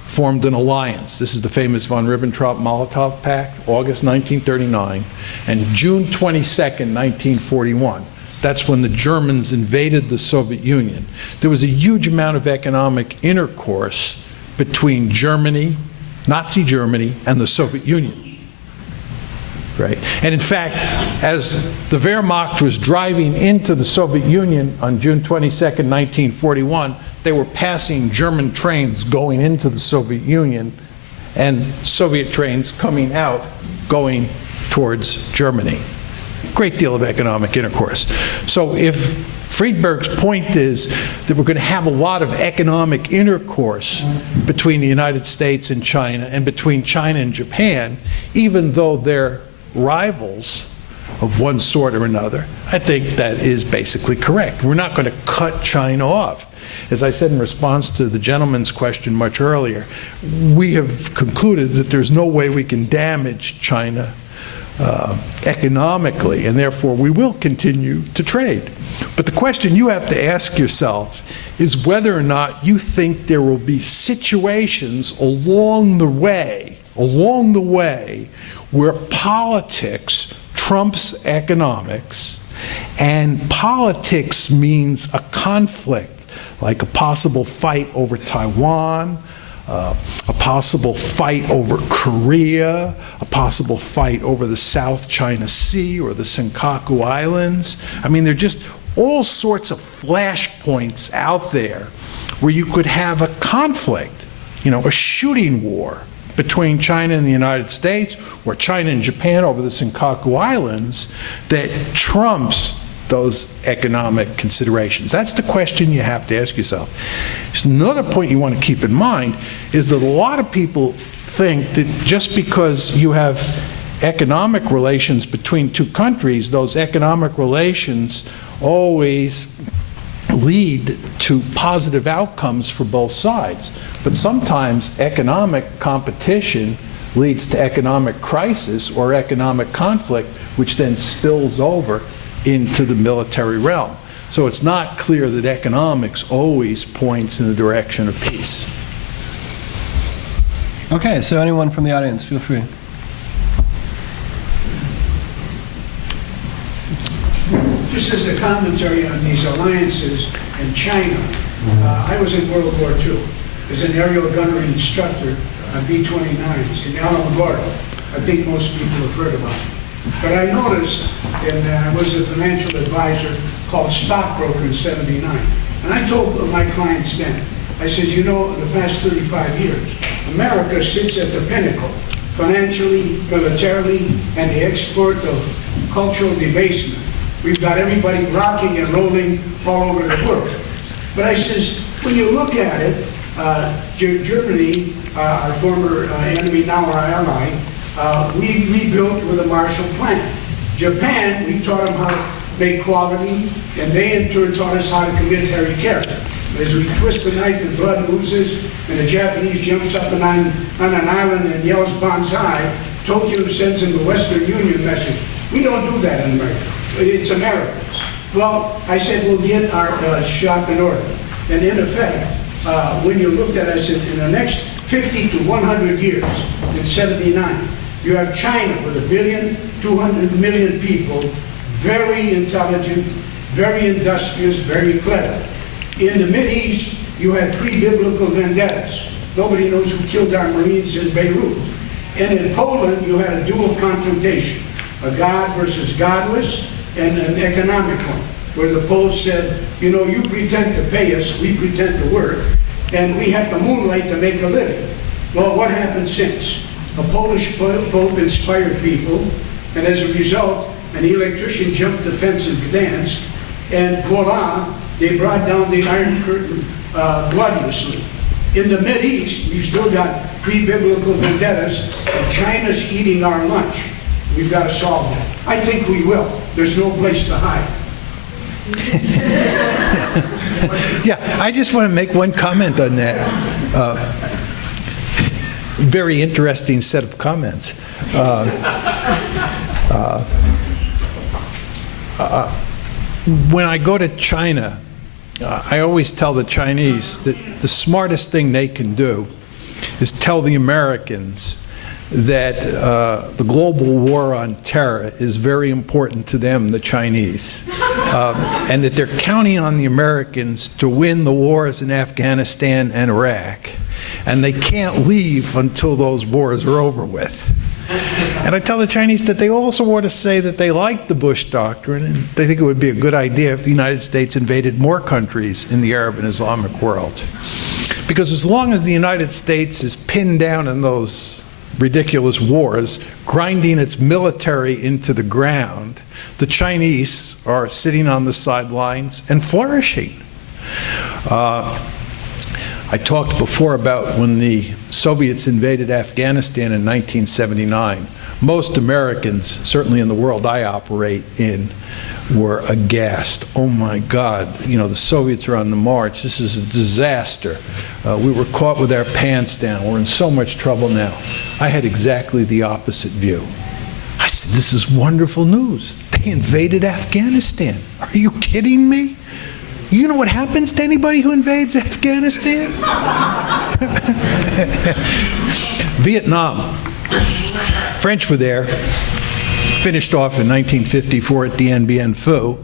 formed an alliance. This is the famous von Ribbentrop-Molotov Pact, August 1939, and June 22nd, 1941. That's when the Germans invaded the Soviet Union. There was a huge amount of economic intercourse between Germany, Nazi Germany, and the Soviet Union. Right? And in fact, as the Wehrmacht was driving into the Soviet Union on June 22nd, 1941, they were passing German trains going into the Soviet Union and Soviet trains coming out going towards Germany. Great deal of economic intercourse. So if Friedberg's point is that we're going to have a lot of economic intercourse between the United States and China and between China and Japan, even though they're rivals of one sort or another, I think that is basically correct. We're not going to cut China off. As I said in response to the gentleman's question much earlier, we have concluded that there's no way we can damage China economically, and therefore we will continue to trade. But the question you have to ask yourself is whether or not you think there will be situations along the way where politics trumps economics, and politics means a conflict, like a possible fight over Taiwan, a possible fight over Korea, a possible fight over the South China Sea or the Senkaku Islands. I mean, there are just all sorts of flashpoints out there where you could have a conflict, a shooting war between China and the United States, or China and Japan over the Senkaku Islands, that trumps those economic considerations. That's the question you have to ask yourself. Another point you want to keep in mind is that a lot of people think that just because you have economic relations between two countries, those economic relations always lead to positive outcomes for both sides. But sometimes economic competition leads to economic crisis or economic conflict, which then spills over into the military realm. So it's not clear that economics always points in the direction of peace. Okay, so anyone from the audience, feel free. Just as a commentary on these alliances in China, I was in World War II as an aerial gunnery instructor on B-29s in Alamogordo. I think most people have heard about it. But I noticed, and I was a financial advisor called Stockbroker in '79, and I told my clients then, I said, in the past 35 years, America sits at the pinnacle, financially, militarily, and the export of cultural debasement. We've got everybody rocking and rolling all over the world. But I says, when you look at it, Germany, our former enemy, now our ally, we rebuilt with a Marshall Plan. Japan, we taught them how to make quality, and they in turn taught us how to commit character. As we twist the knife and blood oozes, and the Japanese jumps up on an island and yells Banzai, Tokyo sends them the Western Union message. We don't do that in America. It's Americans. Well, I said, we'll get our shop in order. And in effect, when you looked at it, I said, in the next 50 to 100 years, in '79, you have China with 1 billion, 200 million people, very intelligent, very industrious, very clever. In the Mideast, you had pre-biblical vendettas. Nobody knows who killed our Marines in Beirut. And in Poland, you had a dual confrontation, a God versus godless, and an economic one, where the Poles said, you pretend to pay us, we pretend to work, and we have to moonlight to make a living. Well, what happened since? A Polish Pope inspired people, and as a result, an electrician jumped the fence in Gdansk, and voila, they brought down the Iron Curtain bloodlessly. In the Mideast, we've still got pre-biblical vendettas, and China's eating our lunch. We've got to solve that. I think we will. There's no place to hide. Yeah, I just want to make one comment on that. Very interesting set of comments. When I go to China, I always tell the Chinese that the smartest thing they can do is tell the Americans that the global war on terror is very important to them, the Chinese, and that they're counting on the Americans to win the wars in Afghanistan and Iraq, and they can't leave until those wars are over with. And I tell the Chinese that they also want to say that they like the Bush Doctrine, and they think it would be a good idea if the United States invaded more countries in the Arab and Islamic world. Because as long as the United States is pinned down in those ridiculous wars, grinding its military into the ground, the Chinese are sitting on the sidelines and flourishing. I talked before about when the Soviets invaded Afghanistan in 1979. Most Americans, certainly in the world I operate in, were aghast. Oh my God, the Soviets are on the march. This is a disaster. We were caught with our pants down. We're in so much trouble now. I had exactly the opposite view. I said, this is wonderful news. They invaded Afghanistan. Are you kidding me? You know what happens to anybody who invades Afghanistan? Vietnam. French were there, finished off in 1954 at Dien Bien Phu.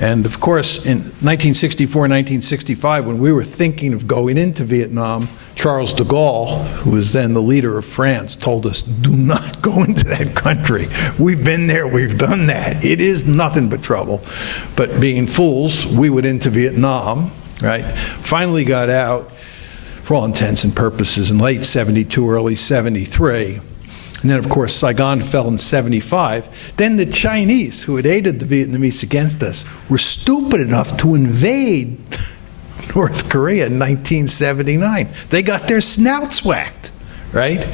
And of course, in 1964, 1965, when we were thinking of going into Vietnam, Charles de Gaulle, who was then the leader of France, told us, do not go into that country. We've been there, we've done that. It is nothing but trouble. But being fools, we went into Vietnam, right? Finally got out, for all intents and purposes, in late 72, early 73. And then, of course, Saigon fell in 75. Then the Chinese, who had aided the Vietnamese against us, were stupid enough to invade North Korea in 1979. They got their snouts whacked, right?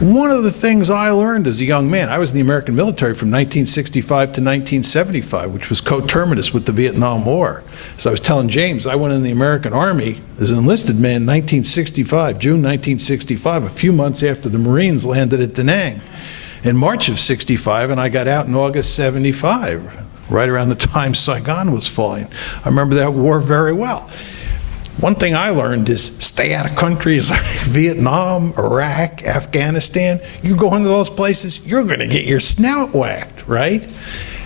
One of the things I learned as a young man, I was in the American military from 1965 to 1975, which was coterminous with the Vietnam War. As I was telling James, I went in the American Army as an enlisted man in 1965, June 1965, a few months after the Marines landed at Da Nang in March of 65, and I got out in August 75, right around the time Saigon was falling. I remember that war very well. One thing I learned is stay out of countries like Vietnam, Iraq, Afghanistan. You go into those places, you're going to get your snout whacked, right?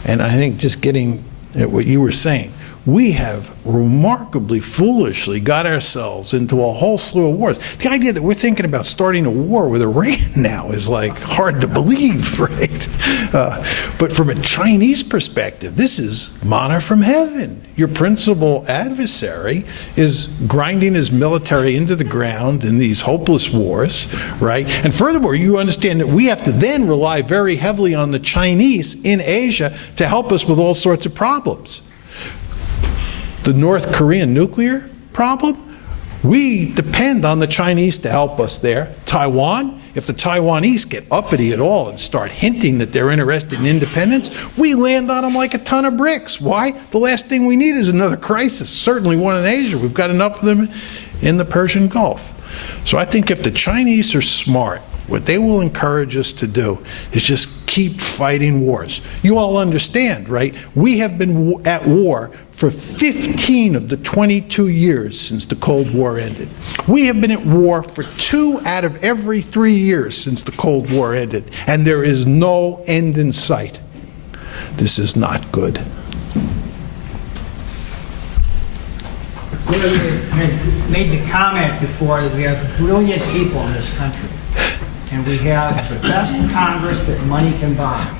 And I think just getting at what you were saying, we have remarkably foolishly got ourselves into a whole slew of wars. The idea that we're thinking about starting a war with Iran now is like hard to believe, right? But from a Chinese perspective, this is manna from heaven. Your principal adversary is grinding his military into the ground in these hopeless wars, right? And furthermore, you understand that we have to then rely very heavily on the Chinese in Asia to help us with all sorts of problems. The North Korean nuclear problem, we depend on the Chinese to help us there. Taiwan, if the Taiwanese get uppity at all and start hinting that they're interested in independence, we land on them like a ton of bricks. Why? The last thing we need is another crisis, certainly one in Asia. We've got enough of them in the Persian Gulf. So I think if the Chinese are smart, what they will encourage us to do is just keep fighting wars. You all understand, right? We have been at war for 15 of the 22 years since the Cold War ended. We have been at war for 2 out of every 3 years since the Cold War ended, and there is no end in sight. This is not good. You had made the comment before that we have brilliant people in this country, and we have the best Congress that money can buy.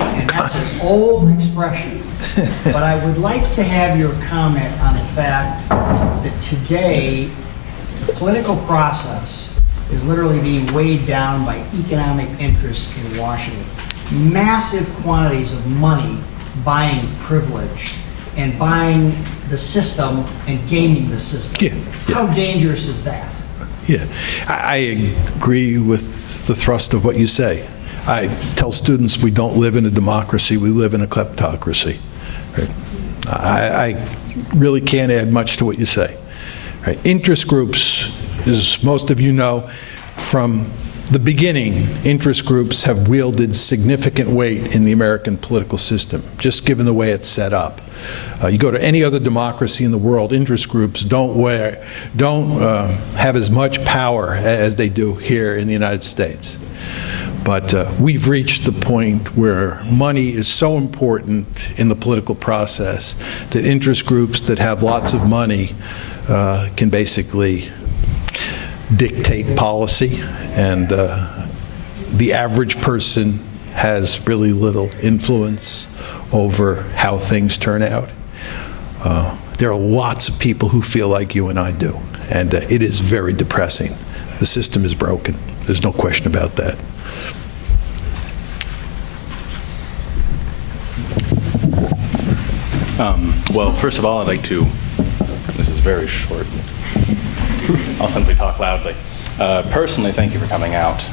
And that's an old expression. But I would like to have your comment on the fact that today the political process is literally being weighed down by economic interests in Washington. Massive quantities of money buying privilege and buying the system and gaming the system. How dangerous is that? Yeah, I agree with the thrust of what you say. I tell students we don't live in a democracy, we live in a kleptocracy. Right? I really can't add much to what you say. Right? Interest groups, as most of you know, from the beginning, interest groups have wielded significant weight in the American political system, just given the way it's set up. You go to any other democracy in the world, interest groups don't have as much power as they do here in the United States. But we've reached the point where money is so important in the political process that interest groups that have lots of money can basically dictate policy, and the average person has really little influence over how things turn out. There are lots of people who feel like you and I do, and it is very depressing. The system is broken. There's no question about that. Well, first of all, I'd like to, this is very short, I'll simply talk loudly. Personally, thank you for coming out.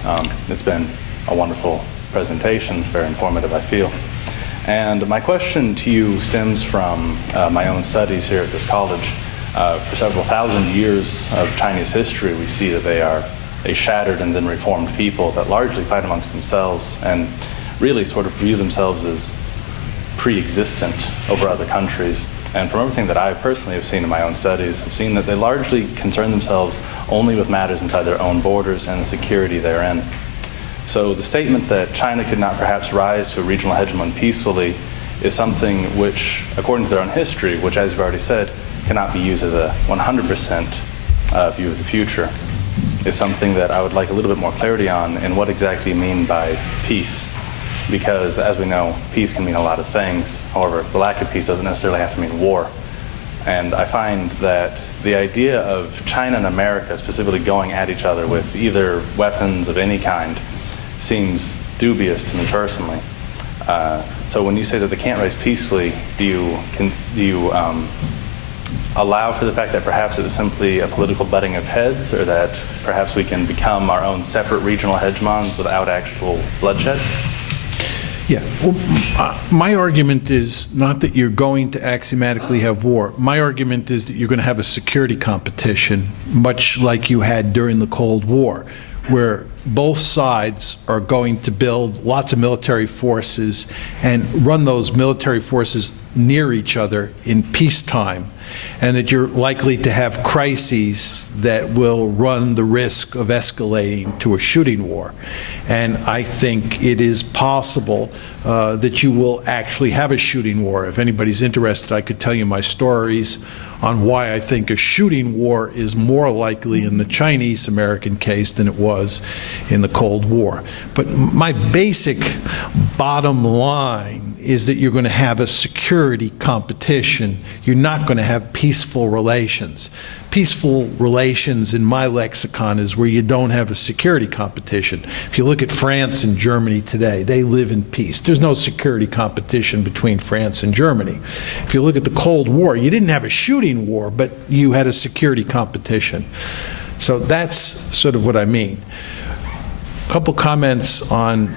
It's been a wonderful presentation, very informative, I feel. And my question to you stems from my own studies here at this college. For several thousand years of Chinese history, we see that they are a shattered and then reformed people that largely fight amongst themselves and really sort of view themselves as pre-existent over other countries. And from everything that I personally have seen in my own studies, I've seen that they largely concern themselves only with matters inside their own borders and the security therein. So the statement that China could not perhaps rise to a regional hegemon peacefully is something which, according to their own history, which, as you've already said, cannot be used as a 100% view of the future, is something that I would like a little bit more clarity on in what exactly you mean by peace. Because, as we know, peace can mean a lot of things. However, the lack of peace doesn't necessarily have to mean war. And I find that the idea of China and America specifically going at each other with either weapons of any kind seems dubious to me personally. So when you say that they can't rise peacefully, do you allow for the fact that perhaps it was simply a political butting of heads, or that perhaps we can become our own separate regional hegemons without actual bloodshed? Yeah. Well, my argument is not that you're going to axiomatically have war. My argument is that you're going to have a security competition, much like you had during the Cold War, where both sides are going to build lots of military forces and run those military forces near each other in peacetime, and that you're likely to have crises that will run the risk of escalating to a shooting war. And I think it is possible that you will actually have a shooting war. If anybody's interested, I could tell you my stories on why I think a shooting war is more likely in the Chinese-American case than it was in the Cold War. But my basic bottom line is that you're going to have a security competition. You're not going to have peaceful relations. Peaceful relations in my lexicon is where you don't have a security competition. If you look at France and Germany today, they live in peace. There's no security competition between France and Germany. If you look at the Cold War, you didn't have a shooting war, but you had a security competition. So that's sort of what I mean. A couple comments on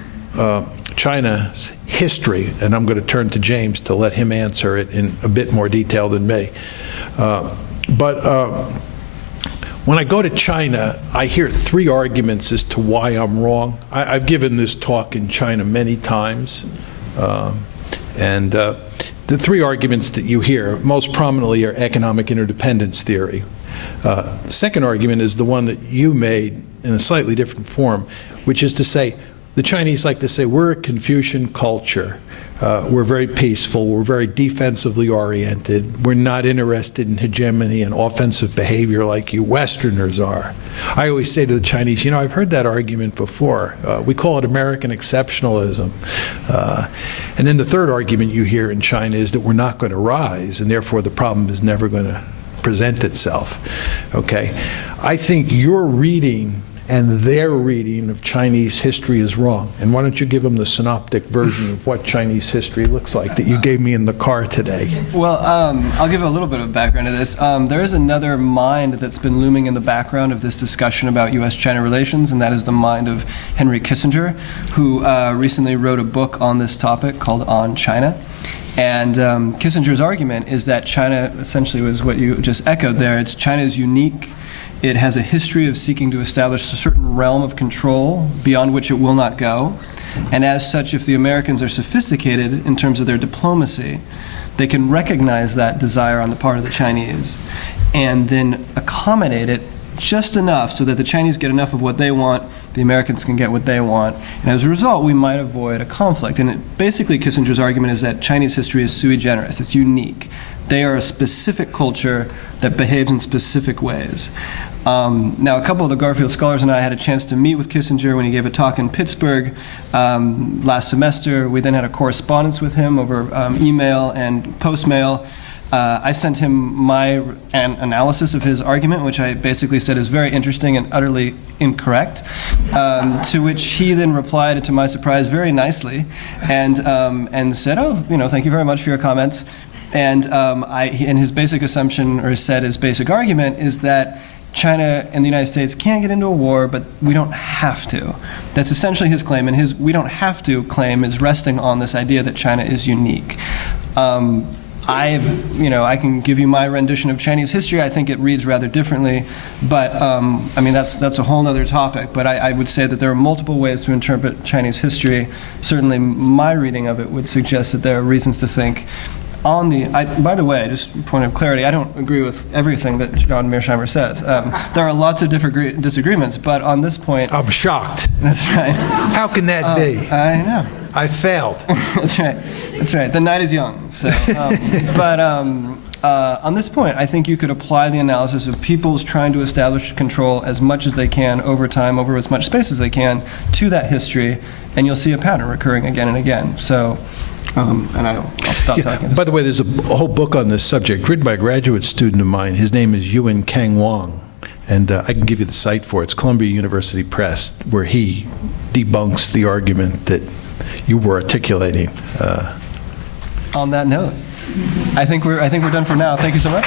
China's history, and I'm going to turn to James to let him answer it in a bit more detail than me. But when I go to China, I hear three arguments as to why I'm wrong. I've given this talk in China many times, and the three arguments that you hear most prominently are economic interdependence theory. The second argument is the one that you made in a slightly different form, which is to say, the Chinese like to say, we're a Confucian culture. We're very peaceful. We're very defensively oriented. We're not interested in hegemony and offensive behavior like you Westerners are. I always say to the Chinese, you know, I've heard that argument before. We call it American exceptionalism. And then the third argument you hear in China is that we're not going to rise, and therefore the problem is never going to present itself. Okay? I think your reading and their reading of Chinese history is wrong. And why don't you give them the synoptic version of what Chinese history looks like that you gave me in the car today? Well, I'll give a little bit of background to this. There is another mind that's been looming in the background of this discussion about U.S.-China relations, and that is the mind of Henry Kissinger, who recently wrote a book on this topic called On China. And Kissinger's argument is that China essentially was what you just echoed there. It's China's unique. It has a history of seeking to establish a certain realm of control beyond which it will not go. And as such, if the Americans are sophisticated in terms of their diplomacy, they can recognize that desire on the part of the Chinese and then accommodate it just enough so that the Chinese get enough of what they want, the Americans can get what they want, and as a result, we might avoid a conflict. And basically, Kissinger's argument is that Chinese history is sui generis, it's unique. They are a specific culture that behaves in specific ways. Now, a couple of the Garfield scholars and I had a chance to meet with Kissinger when he gave a talk in Pittsburgh last semester. We then had a correspondence with him over email and post-mail. I sent him my analysis of his argument, which I basically said is very interesting and utterly incorrect, to which he then replied, to my surprise, very nicely, and said, "Oh, you know, thank you very much for your comments." And his basic assumption, or said his basic argument, is that China and the United States can get into a war, but we don't have to. That's essentially his claim, and his "we don't have to" claim is resting on this idea that China is unique. I can give you my rendition of Chinese history. I think it reads rather differently, but I mean that's a whole other topic. But I would say that there are multiple ways to interpret Chinese history. Certainly, my reading of it would suggest that there are reasons to think By the way, just a point of clarity, I don't agree with everything that John Mearsheimer says. There are lots of different disagreements, but on this point... I'm shocked. That's right. How can that be? I know. I failed. That's right. That's right. The night is young. So, on this point, I think you could apply the analysis of peoples trying to establish control as much as they can over time, over as much space as they can, to that history, and you'll see a pattern recurring again and again. So, and I'll stop talking. By the way, there's a whole book on this subject written by a graduate student of mine. His name is Yuan Kang Wang, and I can give you the site for it. It's Columbia University Press, where he debunks the argument that you were articulating. On that note, I think we're done for now. Thank you so much.